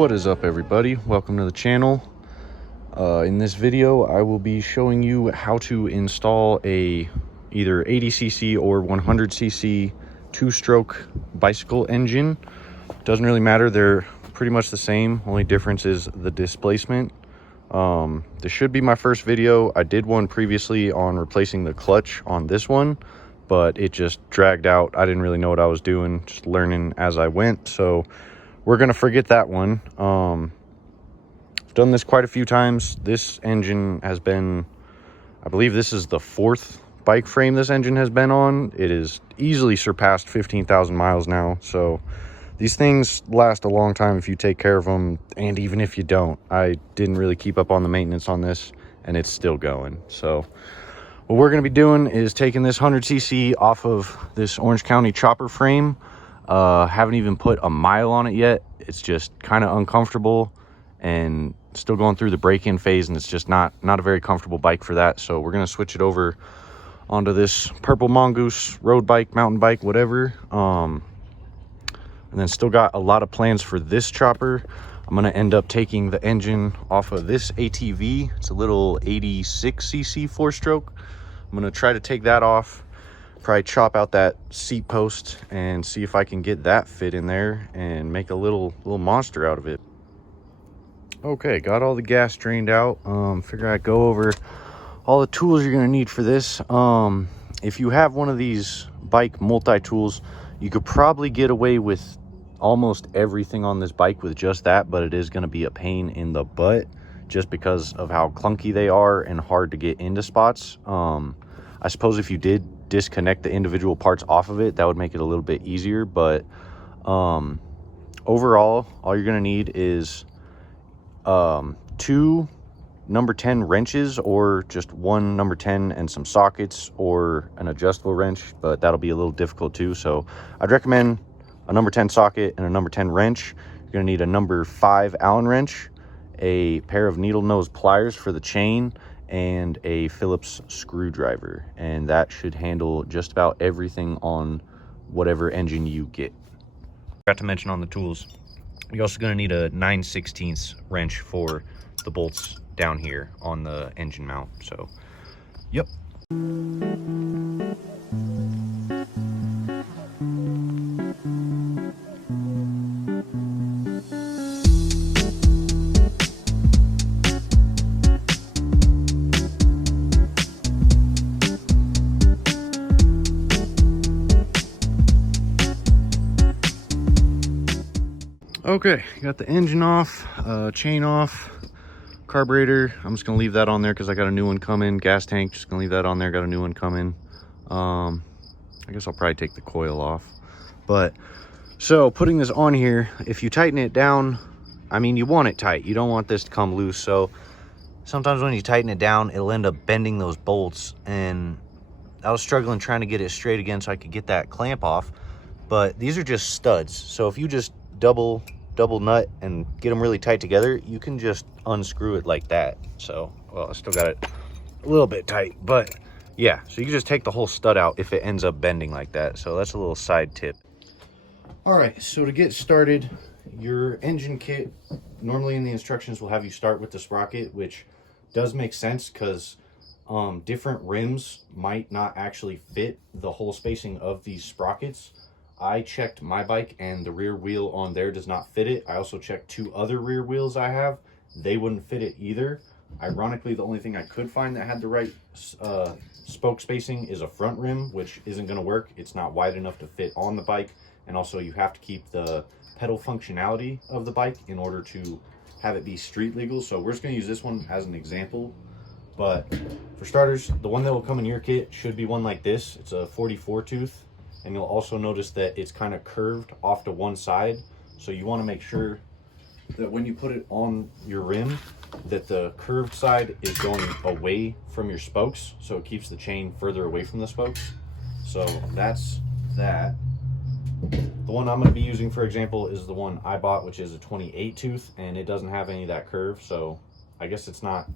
What is up, everybody? Welcome to the channel. In this video I will be showing you how to install a either 80cc or 100cc two-stroke bicycle engine. Doesn't really matter, they're pretty much the same, only difference is the displacement. This should be my first video. I did one previously on replacing the clutch on this one, but it just dragged out. I didn't really know what I was doing, just learning as I went, so we're gonna forget that one. I've done this quite a few times. This engine has been, I believe this is the fourth bike frame this engine has been on. It is easily surpassed 15,000 miles now, so these things last a long time if you take care of them, and even if you don't. I didn't really keep up on the maintenance on this, and it's still going. So what we're going to be doing is taking this 100cc off of this Orange County chopper frame. Haven't even put a mile on it yet. It's just kind of uncomfortable and still going through the break-in phase, and it's just not a very comfortable bike for that. So we're going to switch it over onto this purple Mongoose road bike, mountain bike, whatever. And then still got a lot of plans for this chopper. I'm going to end up taking the engine off of this ATV. It's a little 86cc four-stroke. I'm going to try to take that off, probably chop out that seat post and see if I can get that fit in there and make a little monster out of it. Okay, got all the gas drained out. Figure I'd go over all the tools you're going to need for this. If you have one of these bike multi-tools, you could probably get away with almost everything on this bike with just that, but it is going to be a pain in the butt just because of how clunky they are and hard to get into spots. I suppose if you did disconnect the individual parts off of it, that would make it a little bit easier, but overall all you're going to need is 2 number 10 wrenches, or just 1 number 10 and some sockets, or an adjustable wrench, but that'll be a little difficult too. So I'd recommend a number 10 socket and a number 10 wrench. You're going to need a number 5 Allen wrench, a pair of needle nose pliers for the chain, and a Phillips screwdriver, and that should handle just about everything on whatever engine you get. Forgot to mention on the tools, you're also going to need a 9/16 wrench for the bolts down here on the engine mount. So yep. Okay, got the engine off, chain off, carburetor. I'm just gonna leave that on there because I got a new one coming. Gas tank, just gonna leave that on there, got a new one coming. I guess I'll probably take the coil off. But so putting this on here, if you tighten it down, I mean, you want it tight, you don't want this to come loose. So sometimes when you tighten it down, it'll end up bending those bolts, and I was struggling trying to get it straight again so I could get that clamp off. But these are just studs, so if you just double nut and get them really tight together, you can just unscrew it like that. So, well, I still got it a little bit tight, but yeah, so you can just take the whole stud out if it ends up bending like that. So that's a little side tip. All right, so to get started, your engine kit, normally in the instructions will have you start with the sprocket, which does make sense because different rims might not actually fit the whole spacing of these sprockets. I checked my bike and the rear wheel on there does not fit it. I also checked 2 other rear wheels I have. They wouldn't fit it either. Ironically, the only thing I could find that had the right spoke spacing is a front rim, which isn't going to work. It's not wide enough to fit on the bike. And also you have to keep the pedal functionality of the bike in order to have it be street legal. So we're just going to use this one as an example. But for starters, the one that will come in your kit should be one like this. It's a 44 tooth. And you'll also notice that it's kind of curved off to one side. So you want to make sure that when you put it on your rim, that the curved side is going away from your spokes. So it keeps the chain further away from the spokes. So that's that. The one I'm going to be using, for example, is the one I bought, which is a 28 tooth. And it doesn't have any of that curve. So I guess it's not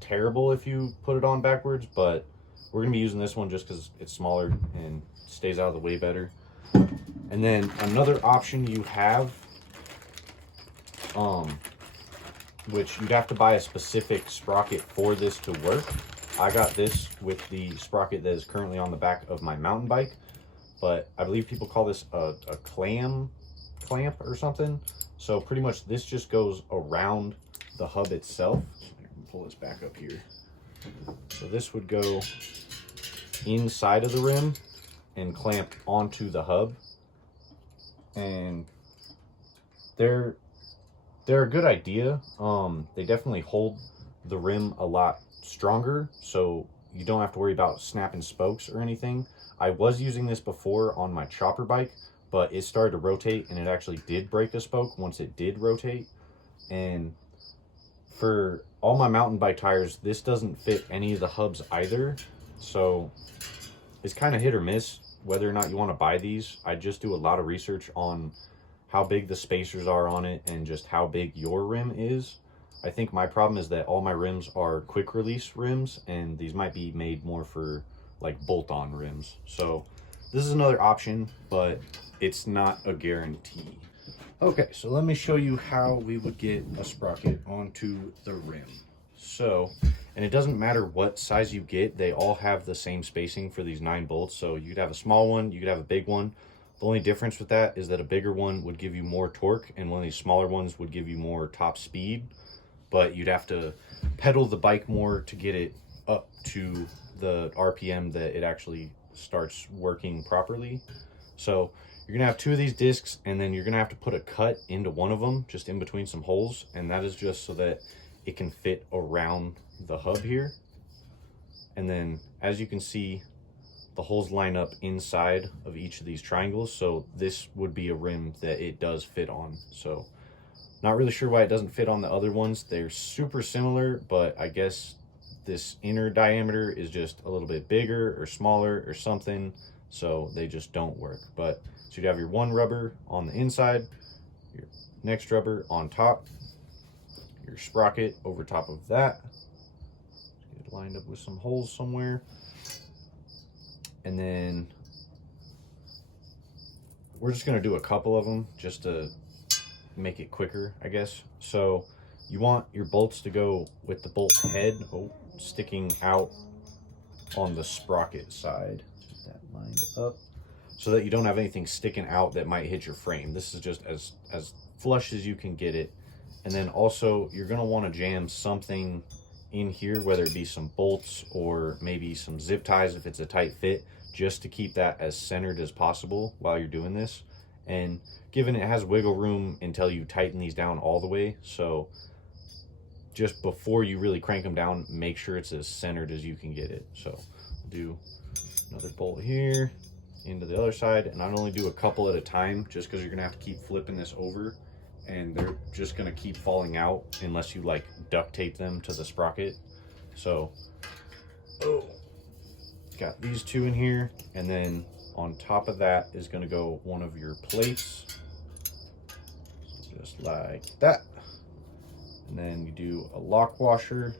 terrible if you put it on backwards, but we're going to be using this one just because it's smaller and stays out of the way better. And then another option you have which you'd have to buy a specific sprocket for this to work. I got this with the sprocket that is currently on the back of my mountain bike, but I believe people call this a clamp or something. So pretty much this just goes around the hub itself. I can pull this back up here. So this would go inside of the rim and clamp onto the hub, and they're a good idea. They definitely hold the rim a lot stronger, so you don't have to worry about snapping spokes or anything. I was using this before on my chopper bike, but it started to rotate and it actually did break a spoke once it did rotate. And for all my mountain bike tires, this doesn't fit any of the hubs either, so it's kind of hit or miss whether or not you want to buy these. I just do a lot of research on how big the spacers are on it and just how big your rim is. I think my problem is that all my rims are quick release rims, and these might be made more for like bolt-on rims. So this is another option, but it's not a guarantee. Okay, so let me show you how we would get a sprocket onto the rim. So, and it doesn't matter what size you get, they all have the same spacing for these 9 bolts. So you could have a small one, you could have a big one. The only difference with that is that a bigger one would give you more torque, and one of these smaller ones would give you more top speed, but you'd have to pedal the bike more to get it up to the RPM that it actually starts working properly. So you're gonna have 2 of these discs, and then you're gonna have to put a cut into one of them, just in between some holes, and that is just so that it can fit around the hub here. And then as you can see, the holes line up inside of each of these triangles, so this would be a rim that it does fit on. So not really sure why it doesn't fit on the other ones. They're super similar, but I guess this inner diameter is just a little bit bigger or smaller or something, so they just don't work. But so you'd have your one rubber on the inside, your next rubber on top, your sprocket over top of that. Get it lined up with some holes somewhere. And then we're just gonna do a couple of them just to make it quicker, I guess. So you want your bolts to go with the bolt head sticking out on the sprocket side. Get that lined up so that you don't have anything sticking out that might hit your frame. This is just as flush as you can get it. And then also you're gonna wanna jam something in here, whether it be some bolts or maybe some zip ties if it's a tight fit, just to keep that as centered as possible while you're doing this. And given it has wiggle room until you tighten these down all the way, so just before you really crank them down, make sure it's as centered as you can get it. So I'll do another bolt here into the other side, and I'd only do a couple at a time just because you're gonna have to keep flipping this over, and they're just gonna keep falling out unless you like duct tape them to the sprocket. So got these 2 in here, and then on top of that is gonna go one of your plates, just like that. And then you do a lock washer.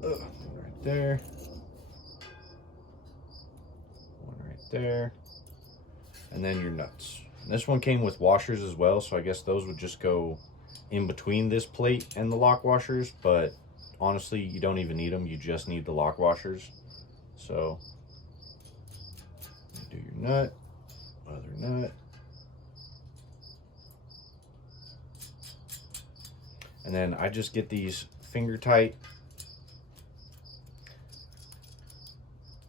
One right there, one right there, and then your nuts. And this one came with washers as well, so I guess those would just go in between this plate and the lock washers, but honestly you don't even need them, you just need the lock washers. So do your nut, other nut, and then I just get these finger tight,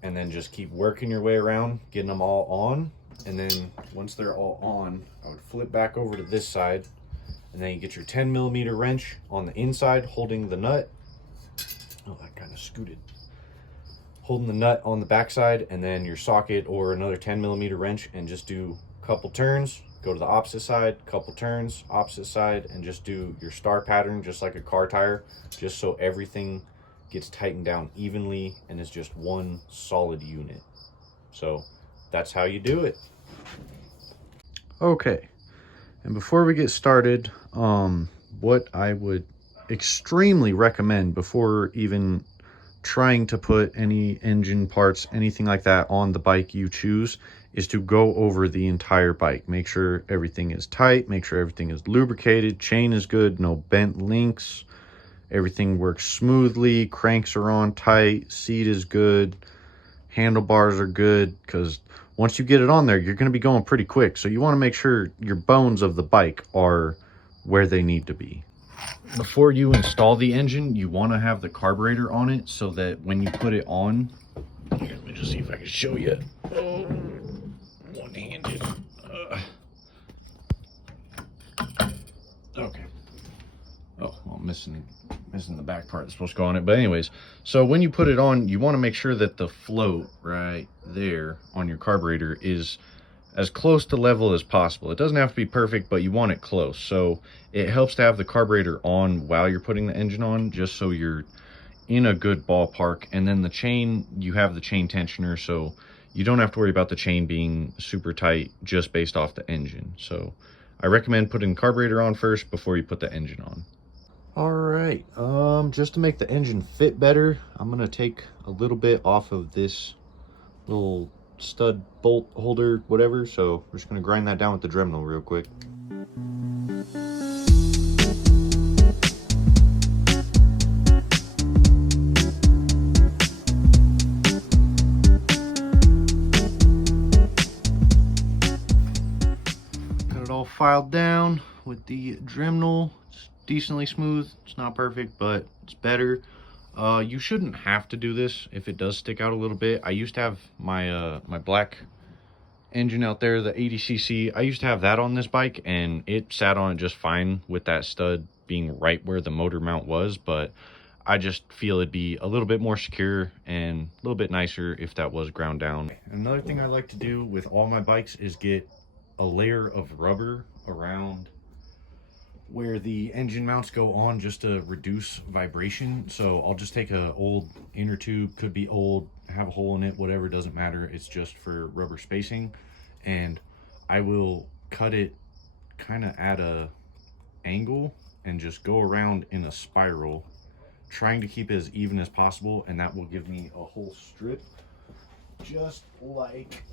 and then just keep working your way around, getting them all on. And then once they're all on, I would flip back over to this side, and then you get your 10mm wrench on the inside holding the nut. Oh, that kind of scooted. Holding the nut on the back side, and then your socket or another 10mm wrench, and just do a couple turns, go to the opposite side, couple turns, opposite side, and just do your star pattern just like a car tire, just so everything gets tightened down evenly and is just one solid unit. So that's how you do it. Okay, and before we get started, what I would extremely recommend before even trying to put any engine parts, anything like that on the bike you choose, is to go over the entire bike. Make sure everything is tight, make sure everything is lubricated, chain is good, no bent links, everything works smoothly, cranks are on tight, seat is good, handlebars are good, because once you get it on there, you're going to be going pretty quick. So you want to make sure your bones of the bike are where they need to be. Before you install the engine, you want to have the carburetor on it so that when you put it on, here, let me just see if I can show you. Oh, one-handed. Okay. Oh, well, missing the back part that's supposed to go on it. But anyways, so when you put it on, you want to make sure that the float right there on your carburetor is as close to level as possible. It doesn't have to be perfect, but you want it close. So it helps to have the carburetor on while you're putting the engine on, just so you're in a good ballpark. And then the chain, you have the chain tensioner, so you don't have to worry about the chain being super tight just based off the engine. So I recommend putting the carburetor on first before you put the engine on. All right, just to make the engine fit better, I'm gonna take a little bit off of this little stud bolt holder, whatever. So we're just gonna grind that down with the Dremel real quick. Got it all filed down with the Dremel. It's decently smooth. It's not perfect, but it's better. You shouldn't have to do this if it does stick out a little bit. I used to have my my black engine out there, the 80cc. I used to have that on this bike, and it sat on it just fine with that stud being right where the motor mount was, but I just feel it'd be a little bit more secure and a little bit nicer if that was ground down. Another thing I like to do with all my bikes is get a layer of rubber around where the engine mounts go on, just to reduce vibration. So I'll just take a old inner tube, could be old, have a hole in it, whatever, doesn't matter, it's just for rubber spacing, and I will cut it kind of at a angle and just go around in a spiral, trying to keep it as even as possible, and that will give me a whole strip just like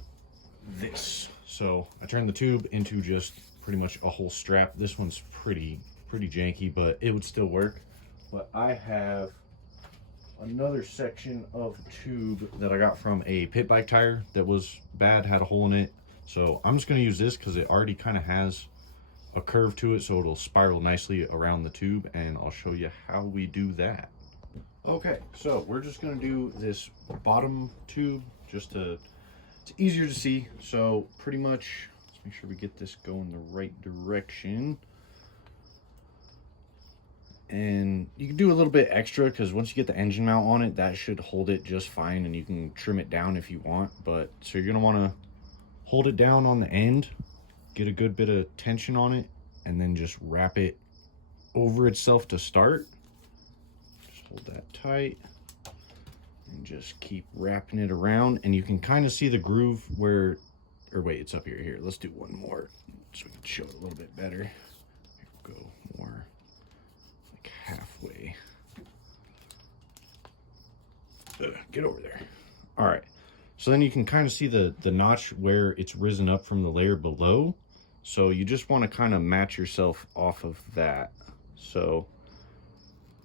this. So I turn the tube into just pretty much a whole strap. This one's pretty janky, but it would still work. But I have another section of tube that I got from a pit bike tire that was bad, had a hole in it. So I'm just going to use this because it already kind of has a curve to it, so it'll spiral nicely around the tube, and I'll show you how we do that. Okay, so we're just going to do this bottom tube just to, it's easier to see. So pretty much, let's make sure we get this going the right direction. And you can do a little bit extra, because once you get the engine mount on it, that should hold it just fine, and you can trim it down if you want. But so you're going to want to hold it down on the end, get a good bit of tension on it, and then just wrap it over itself to start. Just hold that tight and just keep wrapping it around, and you can kind of see the groove where, or wait, it's up here. Let's do one more so we can show it a little bit better. Here we go, more like halfway. Get over there. All right, so then you can kind of see the notch where it's risen up from the layer below. So you just want to kind of match yourself off of that. So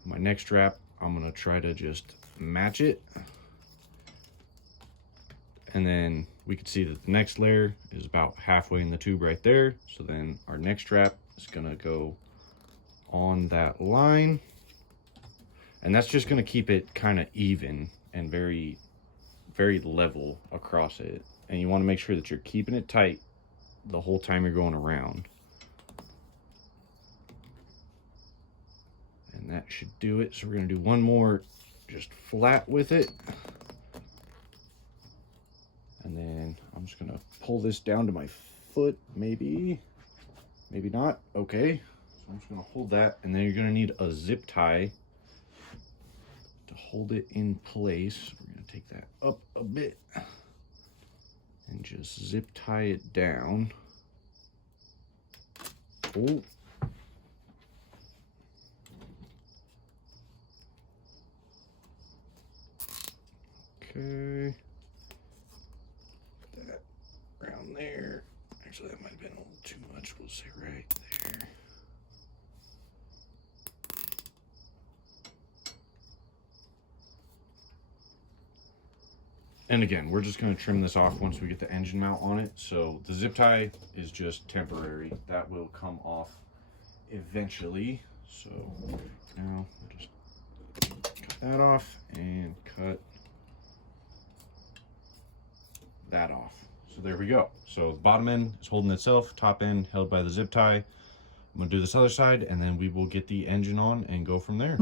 my next wrap, I'm going to try to just match it. And then we can see that the next layer is about halfway in the tube right there. So then our next wrap is going to go on that line. And that's just going to keep it kind of even and very level across it. And you want to make sure that you're keeping it tight the whole time you're going around. And that should do it. So we're going to do one more just flat with it. And then I'm just going to pull this down to my foot, maybe not. Okay, so I'm just going to hold that, and then you're going to need a zip tie to hold it in place. We're going to take that up a bit and just zip tie it down. Oh. Okay. Put that around there. Actually, that might have been a little too much. We'll say right there. And again, we're just going to trim this off once we get the engine mount on it. So the zip tie is just temporary. That will come off eventually. So now we'll just cut that off and cut that off. So there we go. So the bottom end is holding itself, top end held by the zip tie. I'm going to do this other side, and then we will get the engine on and go from there.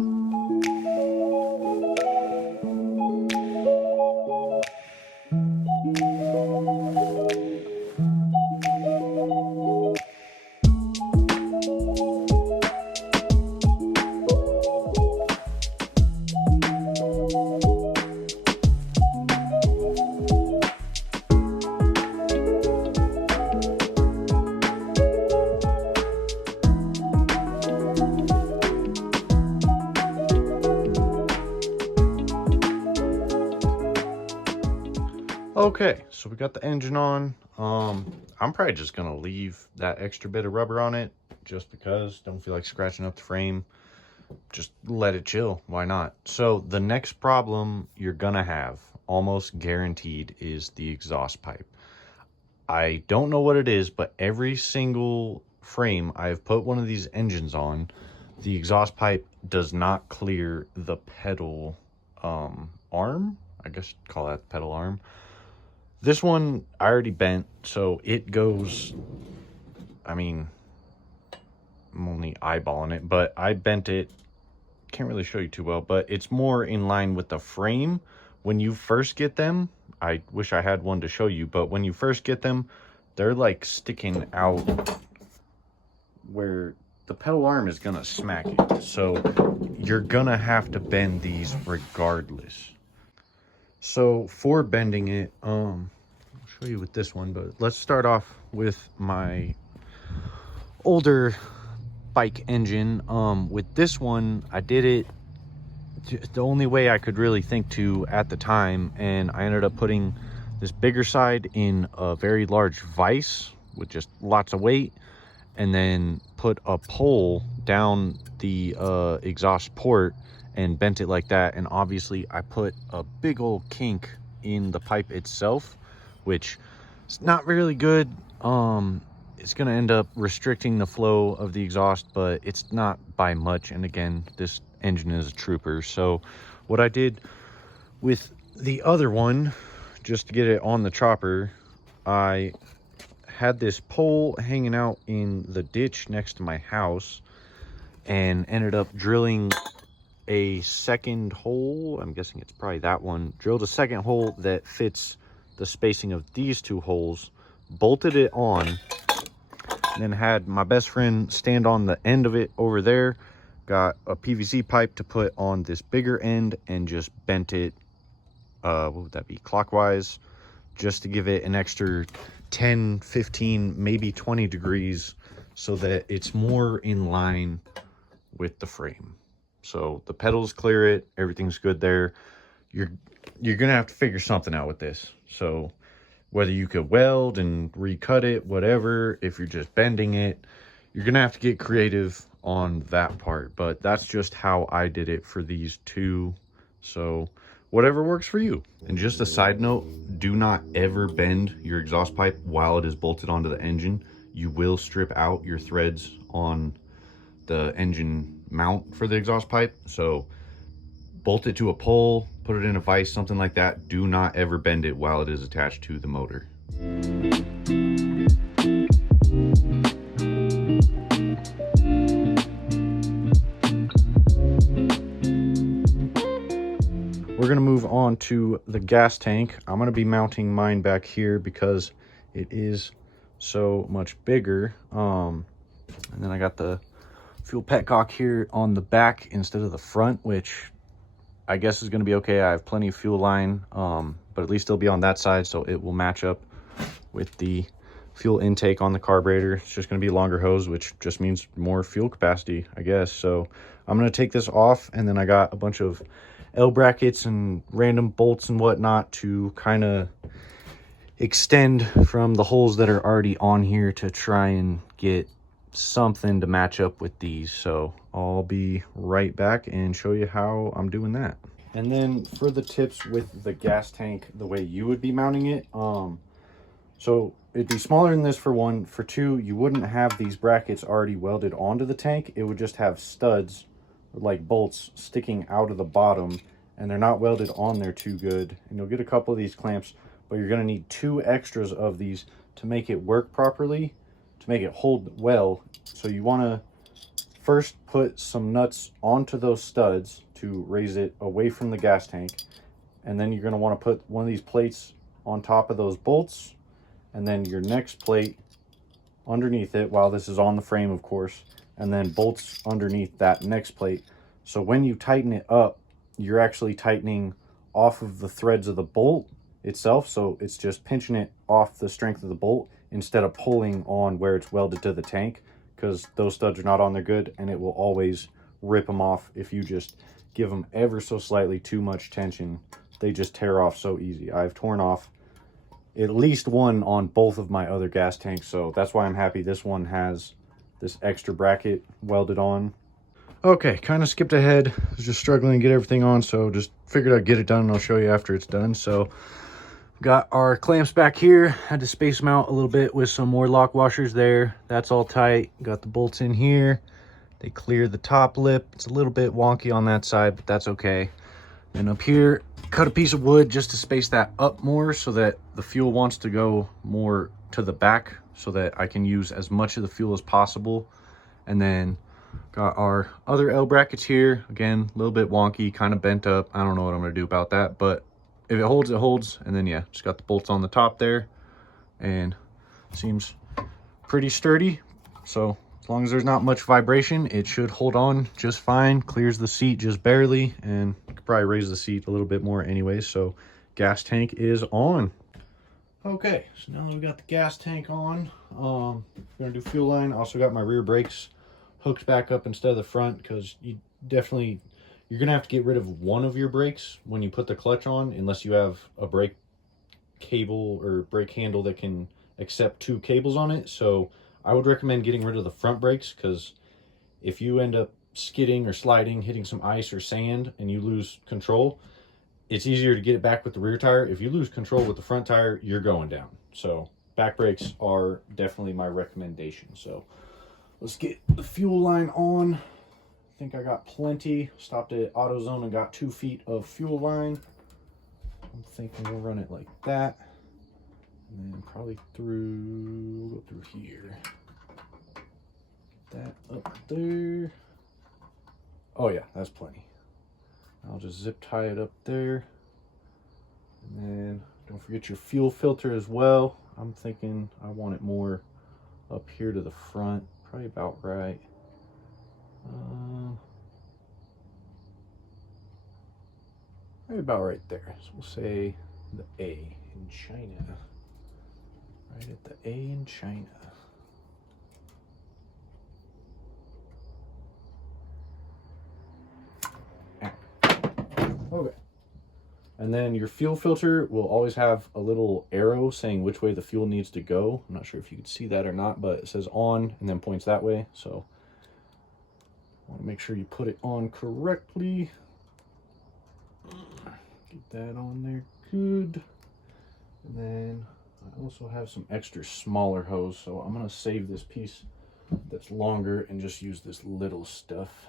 Okay, so we got the engine on. I'm probably just gonna leave that extra bit of rubber on it just because. Don't feel like scratching up the frame. Just let it chill. Why not? So the next problem you're gonna have, almost guaranteed, is the exhaust pipe. I don't know what it is, but every single frame I've put one of these engines on, the exhaust pipe does not clear the pedal arm. I guess you'd call that the pedal arm. This one I already bent, so it goes, I mean, I'm only eyeballing it, but I bent it. Can't really show you too well, but it's more in line with the frame. When you first get them, I wish I had one to show you, but when you first get them, they're like sticking out where the pedal arm is gonna smack it. So you're gonna have to bend these regardless. So for bending it, I'll show you with this one, but let's start off with my older bike engine. With this one, I did it the only way I could really think to at the time, and I ended up putting this bigger side in a very large vise with just lots of weight, and then put a pole down the exhaust port and bent it like that. And obviously I put a big old kink in the pipe itself, which is not really good. It's gonna end up restricting the flow of the exhaust, but it's not by much. And again, this engine is a trooper. So what I did with the other one, just to get it on the chopper, I had this pole hanging out in the ditch next to my house and ended up drilling a second hole. I'm guessing it's probably that one. Drilled a second hole that fits the spacing of these two holes, bolted it on, and then had my best friend stand on the end of it over there, got a PVC pipe to put on this bigger end, and just bent it, what would that be, clockwise, just to give it an extra 10, 15, maybe 20 degrees so that it's more in line with the frame. So the pedals clear it, everything's good there. You're gonna have to figure something out with this. So whether you could weld and recut it, whatever, if you're just bending it, you're gonna have to get creative on that part. But that's just how I did it for these two. So whatever works for you. And just a side note, do not ever bend your exhaust pipe while it is bolted onto the engine. You will strip out your threads on the engine mount for the exhaust pipe. So bolt it to a pole, put it in a vise, something like that. Do not ever bend it while it is attached to the motor. We're gonna move on to the gas tank. I'm gonna be mounting mine back here because it is so much bigger. And then I got the fuel petcock here on the back instead of the front, which I guess is going to be okay. I have plenty of fuel line, but at least it'll be on that side, so it will match up with the fuel intake on the carburetor. It's just going to be a longer hose, which just means more fuel capacity, I guess. So I'm going to take this off, and then I got a bunch of L brackets and random bolts and whatnot to kind of extend from the holes that are already on here to try and get something to match up with these. So I'll be right back and show you how I'm doing that. And then for the tips with the gas tank, the way you would be mounting it, so it'd be smaller than this for one. For two, you wouldn't have these brackets already welded onto the tank. It would just have studs, like bolts, sticking out of the bottom, and they're not welded on there too good. And you'll get a couple of these clamps, but you're gonna need 2 extras of these to make it work properly, to make it hold well. So you wanna first put some nuts onto those studs to raise it away from the gas tank. And then you're gonna wanna put one of these plates on top of those bolts, and then your next plate underneath it, while this is on the frame, of course, and then bolts underneath that next plate. So when you tighten it up, you're actually tightening off of the threads of the bolt itself. So it's just pinching it off the strength of the bolt instead of pulling on where it's welded to the tank, because those studs are not on there good, and it will always rip them off if you just give them ever so slightly too much tension. They just tear off so easy. I've torn off at least one on both of my other gas tanks, so that's why I'm happy this one has this extra bracket welded on. Okay, kind of skipped ahead. I was just struggling to get everything on, so just figured I'd get it done and I'll show you after it's done. So got our clamps back here. Had to space them out a little bit with some more lock washers there. That's all tight. Got the bolts in here. They clear the top lip. It's a little bit wonky on that side, but that's okay. And up here, cut a piece of wood just to space that up more so that the fuel wants to go more to the back so that I can use as much of the fuel as possible. And then got our other L brackets here. Again, a little bit wonky, kind of bent up. I don't know what I'm going to do about that, but if it holds, it holds. And then, yeah, just got the bolts on the top there. And seems pretty sturdy. So as long as there's not much vibration, it should hold on just fine. Clears the seat just barely, and I could probably raise the seat a little bit more anyway. So gas tank is on. Okay, so now that we got the gas tank on, I'm gonna do fuel line. Also got my rear brakes hooked back up instead of the front, because you're gonna have to get rid of one of your brakes when you put the clutch on, unless you have a brake cable or brake handle that can accept 2 cables on it. So I would recommend getting rid of the front brakes, because if you end up skidding or sliding, hitting some ice or sand, and you lose control, it's easier to get it back with the rear tire. If you lose control with the front tire, you're going down. So back brakes are definitely my recommendation. So let's get the fuel line on. I think I got plenty. Stopped at AutoZone and got 2 feet of fuel line. I'm thinking we'll run it like that. And then probably go through here. That up there. Oh yeah, that's plenty. I'll just zip tie it up there. And then don't forget your fuel filter as well. I'm thinking I want it more up here to the front, probably about right. Probably about right there. So we'll say the A in China. Right at the A in China. Okay. And then your fuel filter will always have a little arrow saying which way the fuel needs to go. I'm not sure if you can see that or not, but it says on and then points that way. So I want to make sure you put it on correctly. Get that on there good. And then I also have some extra smaller hose, so I'm going to save this piece that's longer and just use this little stuff.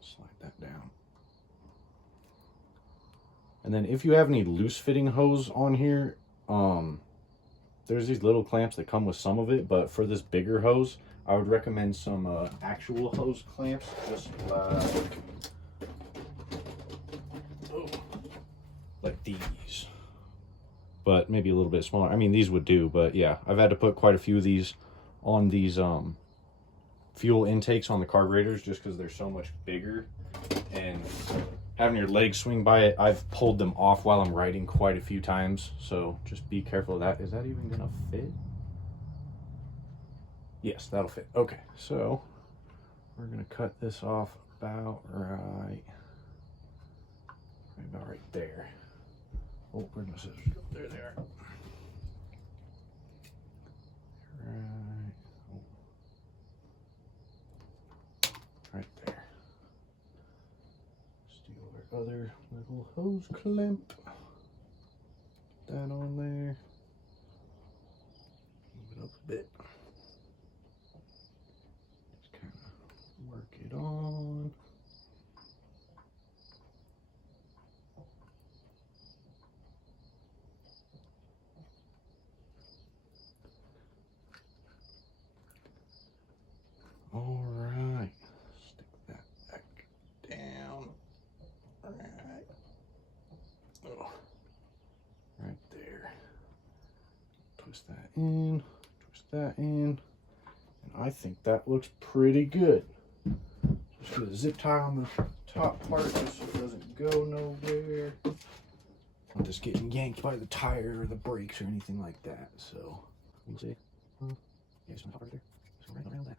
Slide that down. And then if you have any loose fitting hose on here, there's these little clamps that come with some of it, but for this bigger hose, I would recommend some actual hose clamps, just like these, but maybe a little bit smaller. I mean, these would do, but yeah, I've had to put quite a few of these on these fuel intakes on the carburetors just because they're so much bigger, and having your legs swing by it, I've pulled them off while I'm riding quite a few times, so just be careful of that. Is that even gonna fit? Yes, that'll fit. Okay, so we're gonna cut this off about right there. Oh, where'd my scissors go? There they are. Right, oh. Right there. Steal our other little hose clamp. Put that on there. Move it up a bit. Just kind of work it on. All right, stick that back down. All right. Oh, right there. Twist that in, twist that in. And I think that looks pretty good. Just put a zip tie on the top part just so it doesn't go nowhere. Not just getting yanked by the tire or the brakes or anything like that. So, you see? Yeah, just top right there. So right around that.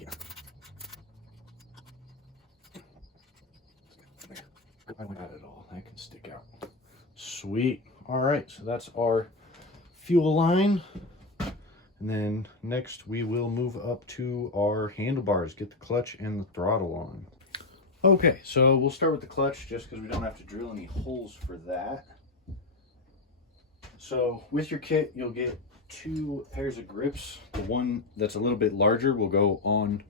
Yeah. I don't want that at all. That can stick out. Sweet. All right, so that's our fuel line. And then next we will move up to our handlebars, get the clutch and the throttle on. Okay, so we'll start with the clutch just because we don't have to drill any holes for that. So with your kit, you'll get 2 pairs of grips. The one that's a little bit larger will go on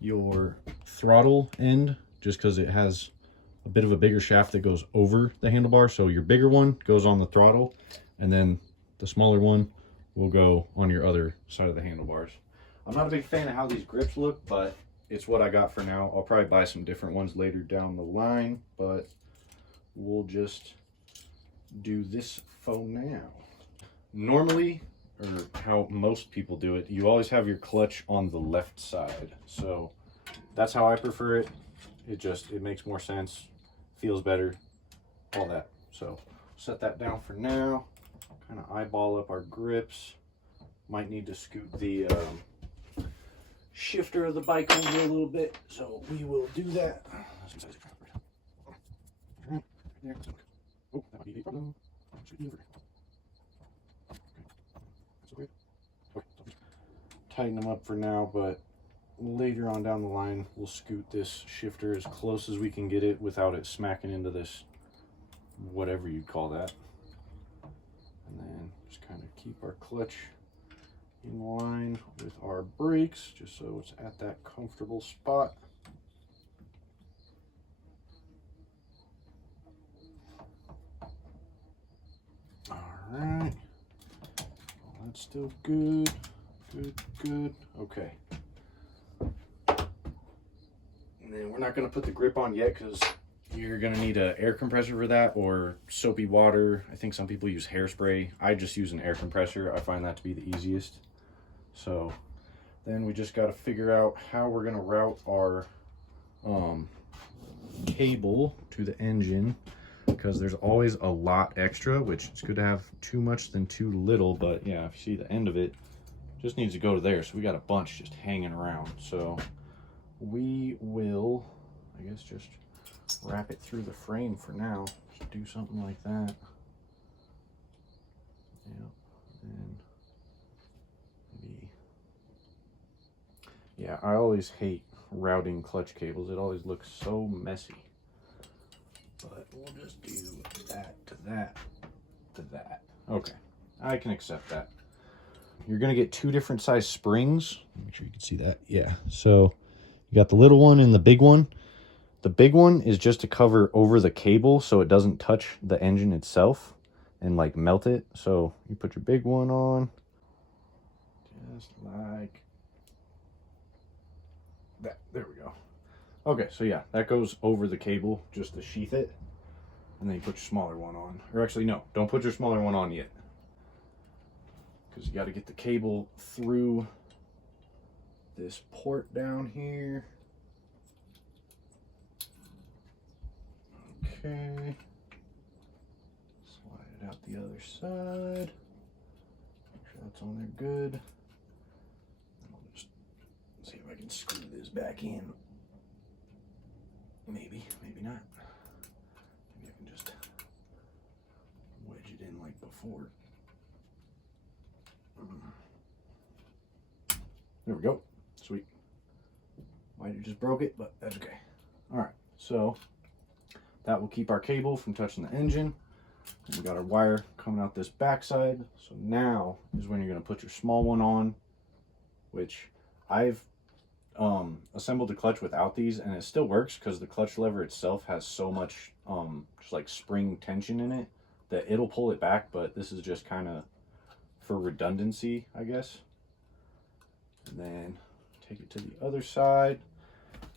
your throttle end just because it has a bit of a bigger shaft that goes over the handlebar. So your bigger one goes on the throttle, and then the smaller one will go on your other side of the handlebars. I'm not a big fan of how these grips look, but it's what I got for now. I'll probably buy some different ones later down the line, but we'll just do this for now. Normally, or how most people do it, you always have your clutch on the left side. So that's how I prefer it. It makes more sense, feels better, all that. So set that down for now. Kind of eyeball up our grips. Might need to scoot the shifter of the bike over a little bit, so we will do that. Oh, that might be a problem. Tighten them up for now, but later on down the line we'll scoot this shifter as close as we can get it without it smacking into this, whatever you'd call that. And then just kind of keep our clutch in line with our brakes just so it's at that comfortable spot. All right, well, that's still good. Good. Okay. And then we're not going to put the grip on yet because you're going to need an air compressor for that, or soapy water. I think some people use hairspray. I just use an air compressor. I find that to be the easiest. So then we just got to figure out how we're going to route our cable to the engine, because there's always a lot extra, which it's good to have too much than too little. But yeah, if you see the end of it, just needs to go to there, so we got a bunch just hanging around. So we will, I guess, just wrap it through the frame for now. Just do something like that. Yeah, and maybe. Yeah, I always hate routing clutch cables. It always looks so messy. But we'll just do that to that to that. Okay, I can accept that. You're going to get 2 different size springs. Make sure you can see that. Yeah. So you got the little one and the big one. The big one is just to cover over the cable so it doesn't touch the engine itself and like melt it. So you put your big one on just like that. There we go. Okay. So yeah, that goes over the cable just to sheath it. And then you put your smaller one on. Or actually, no, don't put your smaller one on yet, because you got to get the cable through this port down here. Okay. Slide it out the other side. Make sure that's on there good. I'll just see if I can squeeze screw this back in. Maybe, maybe not. Maybe I can just wedge it in like before. There we go. Sweet. Might have just broke it, but that's okay. All right, so that will keep our cable from touching the engine. And we got our wire coming out this backside. So now is when you're going to put your small one on, which I've assembled the clutch without these, and it still works because the clutch lever itself has so much just like spring tension in it that it'll pull it back, but this is just kind of for redundancy, I guess. And then take it to the other side.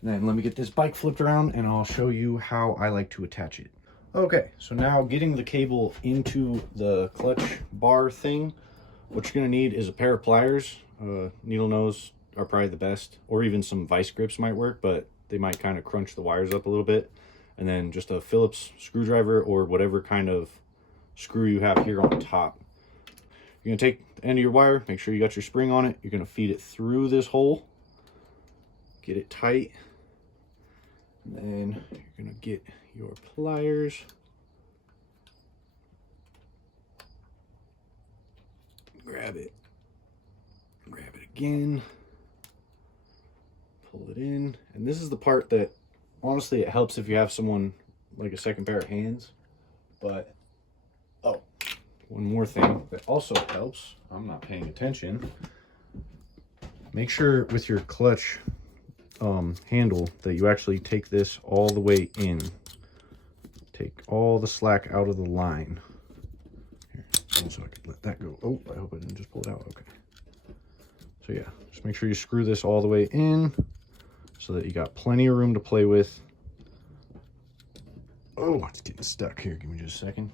And then let me get this bike flipped around and I'll show you how I like to attach it. Okay, so now getting the cable into the clutch bar thing, what you're gonna need is a pair of pliers. Needle nose are probably the best, or even some vice grips might work, but they might kind of crunch the wires up a little bit. And then just a Phillips screwdriver or whatever kind of screw you have here on top. You're gonna take the end of your wire, make sure you got your spring on it. You're gonna feed it through this hole, get it tight, and then you're gonna get your pliers, grab it again, pull it in. And this is the part that honestly it helps if you have someone like a second pair of hands. But oh, one more thing that also helps, I'm not paying attention, make sure with your clutch handle that you actually take this all the way in. Take all the slack out of the line. Here, so I could let that go. Oh, I hope I didn't just pull it out. Okay. So yeah, just make sure you screw this all the way in so that you got plenty of room to play with. Oh, it's getting stuck here. Give me just a second.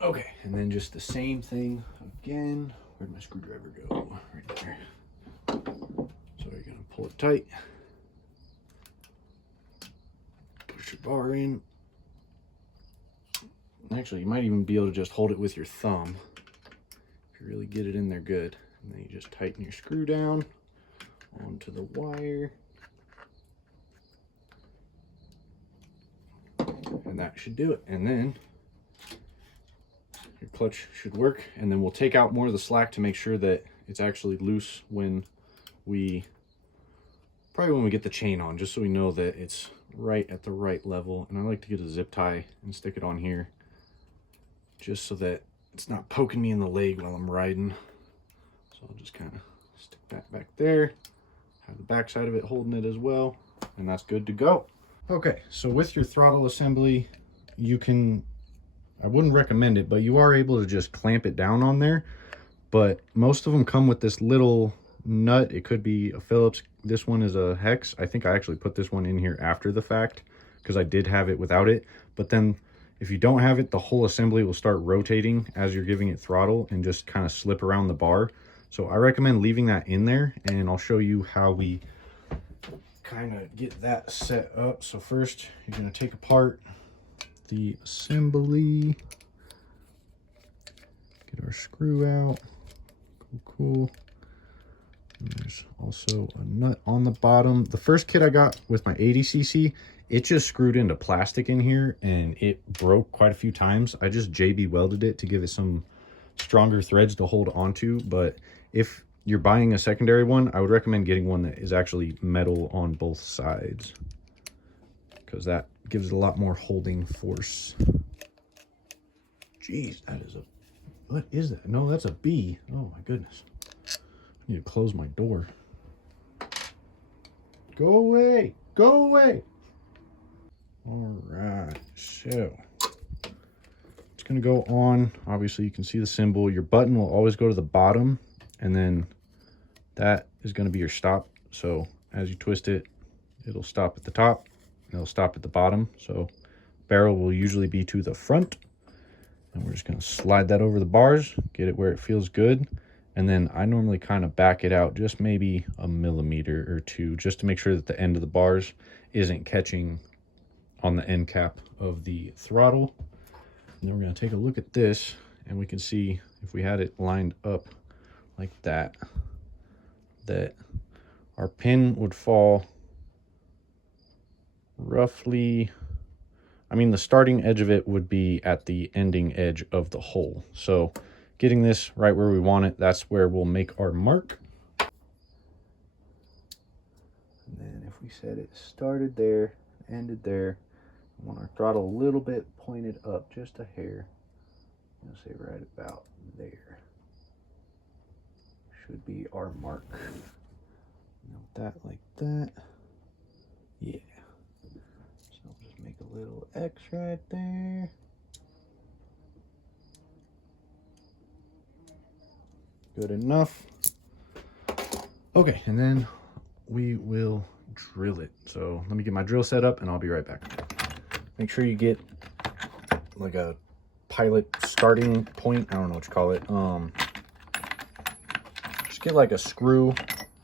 Okay, and then just the same thing again. Where'd my screwdriver go? Right there. So you're gonna pull it tight. Push your bar in. Actually, you might even be able to just hold it with your thumb if you really get it in there good. And then you just tighten your screw down onto the wire. And that should do it. And then your clutch should work. And then we'll take out more of the slack to make sure that it's actually loose when we get the chain on, just so we know that it's right at the right level. And I like to get a zip tie and stick it on here just so that it's not poking me in the leg while I'm riding. So I'll just kind of stick that back there, have the back side of it holding it as well, and that's good to go. Okay, so with your throttle assembly, you can, I wouldn't recommend it, but you are able to just clamp it down on there. But most of them come with this little nut. It could be a Phillips. This one is a hex. I think I actually put this one in here after the fact because I did have it without it. But then if you don't have it, the whole assembly will start rotating as you're giving it throttle and just kind of slip around the bar. So I recommend leaving that in there, and I'll show you how we kind of get that set up. So first, you're going to take apart the assembly, get our screw out. Cool. And there's also a nut on the bottom. The first kit I got with my 80cc, it just screwed into plastic in here and it broke quite a few times. I just JB welded it to give it some stronger threads to hold onto. But if you're buying a secondary one, I would recommend getting one that is actually metal on both sides, because that gives it a lot more holding force. Jeez, that is a, what is that? No, that's a bee. Oh my goodness. I need to close my door. Go away, go away. All right, so it's gonna go on. Obviously you can see the symbol. Your button will always go to the bottom, and then that is gonna be your stop. So as you twist it, it'll stop at the top and it'll stop at the bottom. So barrel will usually be to the front, and we're just gonna slide that over the bars, get it where it feels good. And then I normally kind of back it out just maybe a millimeter or two, just to make sure that the end of the bars isn't catching on the end cap of the throttle. And then we're going to take a look at this, and we can see if we had it lined up like that, that our pin would fall roughly, I mean, the starting edge of it would be at the ending edge of the hole. So getting this right where we want it, that's where we'll make our mark. And then if we said it started there, ended there, I want our throttle a little bit pointed up, just a hair. I'll say right about there. Should be our mark. Note that like that. Yeah. So I'll just make a little X right there. Good enough. Okay, and then we will drill it. So let me get my drill set up and I'll be right back. Make sure you get like a pilot starting point. I don't know what you call it. Just get like a screw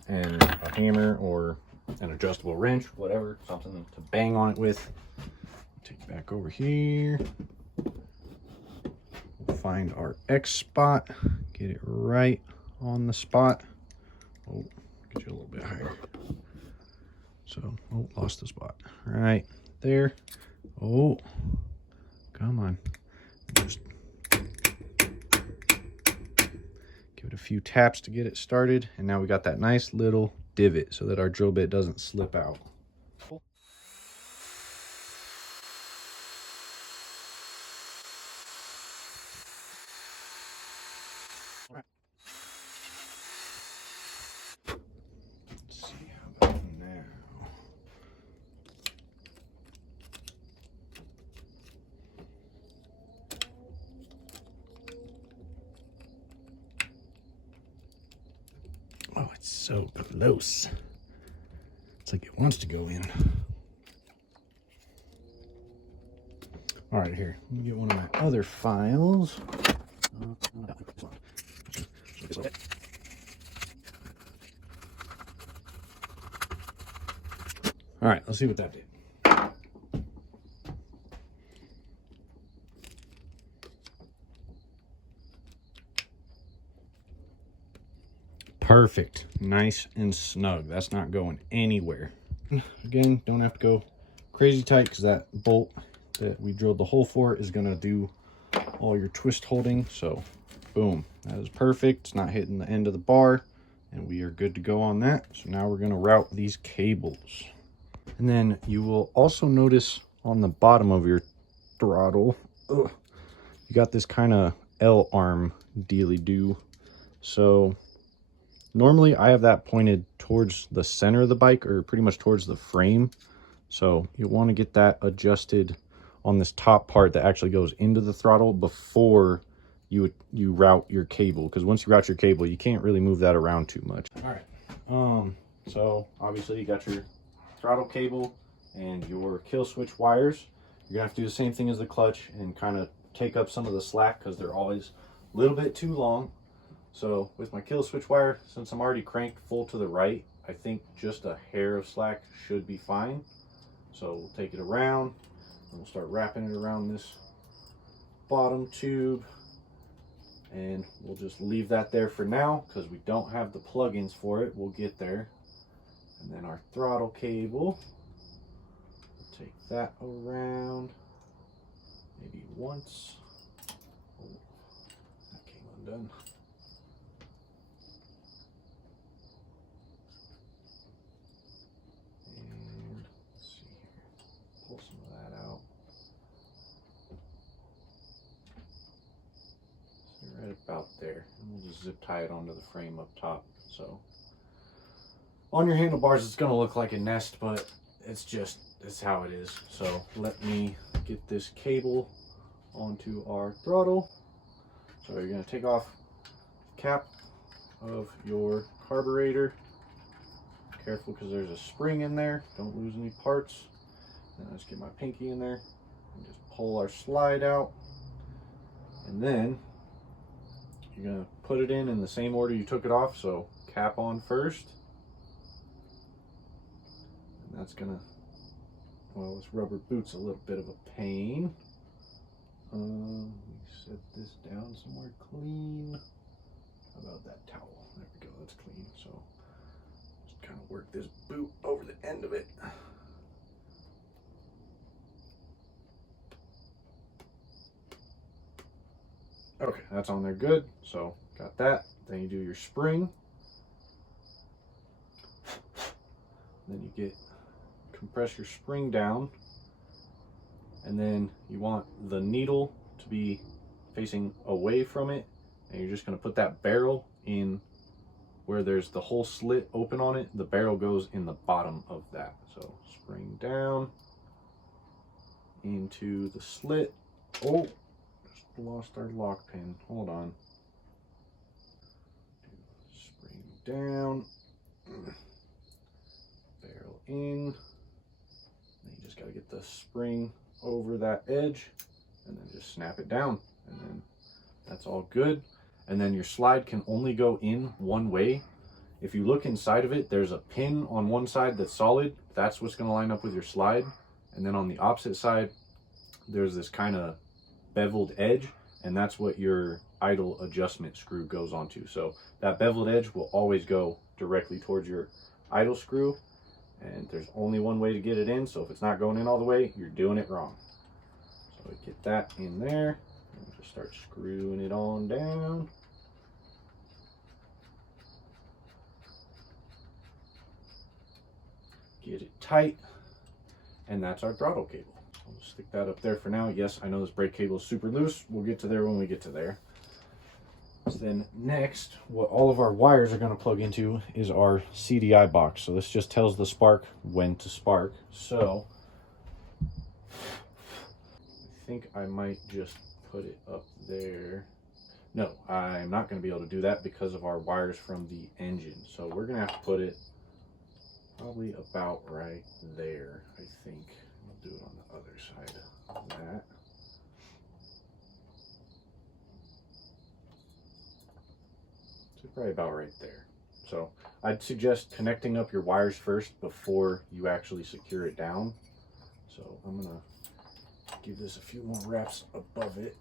and a hammer or an adjustable wrench, whatever, something to bang on it with. Take it back over here. We'll find our X spot, get it right on the spot. Oh, get you a little bit higher. So, oh, lost the spot. Right there. Oh, come on. Just give it a few taps to get it started. And now we got that nice little divot so that our drill bit doesn't slip out. Let's see, how about now? Oh, it's so close. It's like it wants to go in. All right, here, let me get one of my other files. All right, let's see what that did. Perfect, nice and snug. That's not going anywhere. Again, don't have to go crazy tight because that bolt that we drilled the hole for is gonna do all your twist holding. So boom, that is perfect. It's not hitting the end of the bar and we are good to go on that. So now we're gonna route these cables. And then you will also notice on the bottom of your throttle, you got this kind of L arm dealy-do. So normally I have that pointed towards the center of the bike, or pretty much towards the frame. So you want to get that adjusted on this top part that actually goes into the throttle before you route your cable, because once you route your cable you can't really move that around too much. All right, so obviously you got your throttle cable and your kill switch wires. You're gonna have to do the same thing as the clutch and kind of take up some of the slack because they're always a little bit too long. So with my kill switch wire, since I'm already cranked full to the right, I think just a hair of slack should be fine. So we'll take it around and we'll start wrapping it around this bottom tube, and we'll just leave that there for now because we don't have the plugins for it. We'll get there. And then our throttle cable, we'll take that around maybe once. Oh, that came undone. And let's see here, pull some of that out. So right about there, and we'll just zip tie it onto the frame up top. So on your handlebars it's going to look like a nest, but it's how it is. So let me get this cable onto our throttle. So you're going to take off the cap of your carburetor. Careful because there's a spring in there, don't lose any parts. Then I just get my pinky in there and just pull our slide out, and then you're going to put it in the same order you took it off. So cap on first, and that's gonna, well, this rubber boot's a little bit of a pain. Let me set this down somewhere clean. How about that towel? There we go, that's clean. So just kind of work this boot over the end of it. Okay, that's on there good. So got that. Then you do your spring. Then you compress your spring down. And then you want the needle to be facing away from it. And you're just gonna put that barrel in where there's the whole slit open on it. The barrel goes in the bottom of that. So spring down into the slit. Oh, just lost our lock pin. Hold on. Spring down, barrel in. Then you just gotta get the spring over that edge and then just snap it down, and then that's all good. And then your slide can only go in one way. If you look inside of it, there's a pin on one side that's solid. That's what's going to line up with your slide. And then on the opposite side, there's this kind of beveled edge, and that's what your idle adjustment screw goes onto. So that beveled edge will always go directly towards your idle screw, and there's only one way to get it in. So if it's not going in all the way, you're doing it wrong. So we get that in there, and just start screwing it on down. Get it tight, and that's our throttle cable. I'll just stick that up there for now. Yes, I know this brake cable is super loose. We'll get to there when we get to there. So then next, what all of our wires are going to plug into is our CDI box. So this just tells the spark when to spark. So I think I might just put it up there. No, I'm not going to be able to do that because of our wires from the engine. So we're going to have to put it probably about right there, I think. I'll do it on the other side of that. So probably about right there. So I'd suggest connecting up your wires first before you actually secure it down. So I'm gonna give this a few more wraps above it.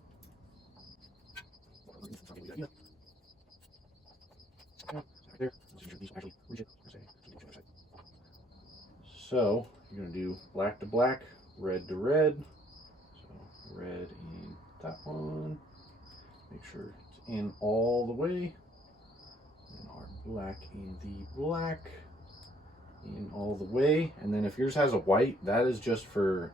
So you're going to do black to black, red to red. So red in that one. Make sure it's in all the way. And our black in the black. In all the way. And then if yours has a white, that is just for,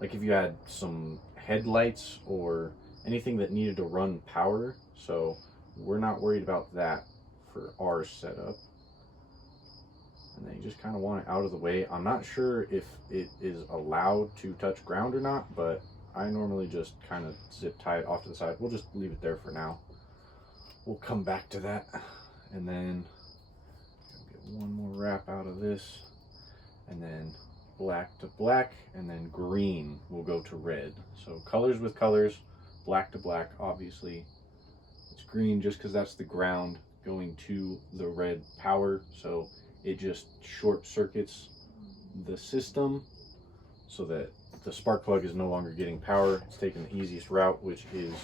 like if you had some headlights or anything that needed to run power. So we're not worried about that for our setup. And then you just kind of want it out of the way. I'm not sure if it is allowed to touch ground or not, but I normally just kind of zip tie it off to the side. We'll just leave it there for now. We'll come back to that. And then get one more wrap out of this, and then black to black, and then green will go to red. So colors with colors, black to black, obviously. It's green just because that's the ground going to the red power. So it just short circuits the system so that the spark plug is no longer getting power. It's taking the easiest route, which is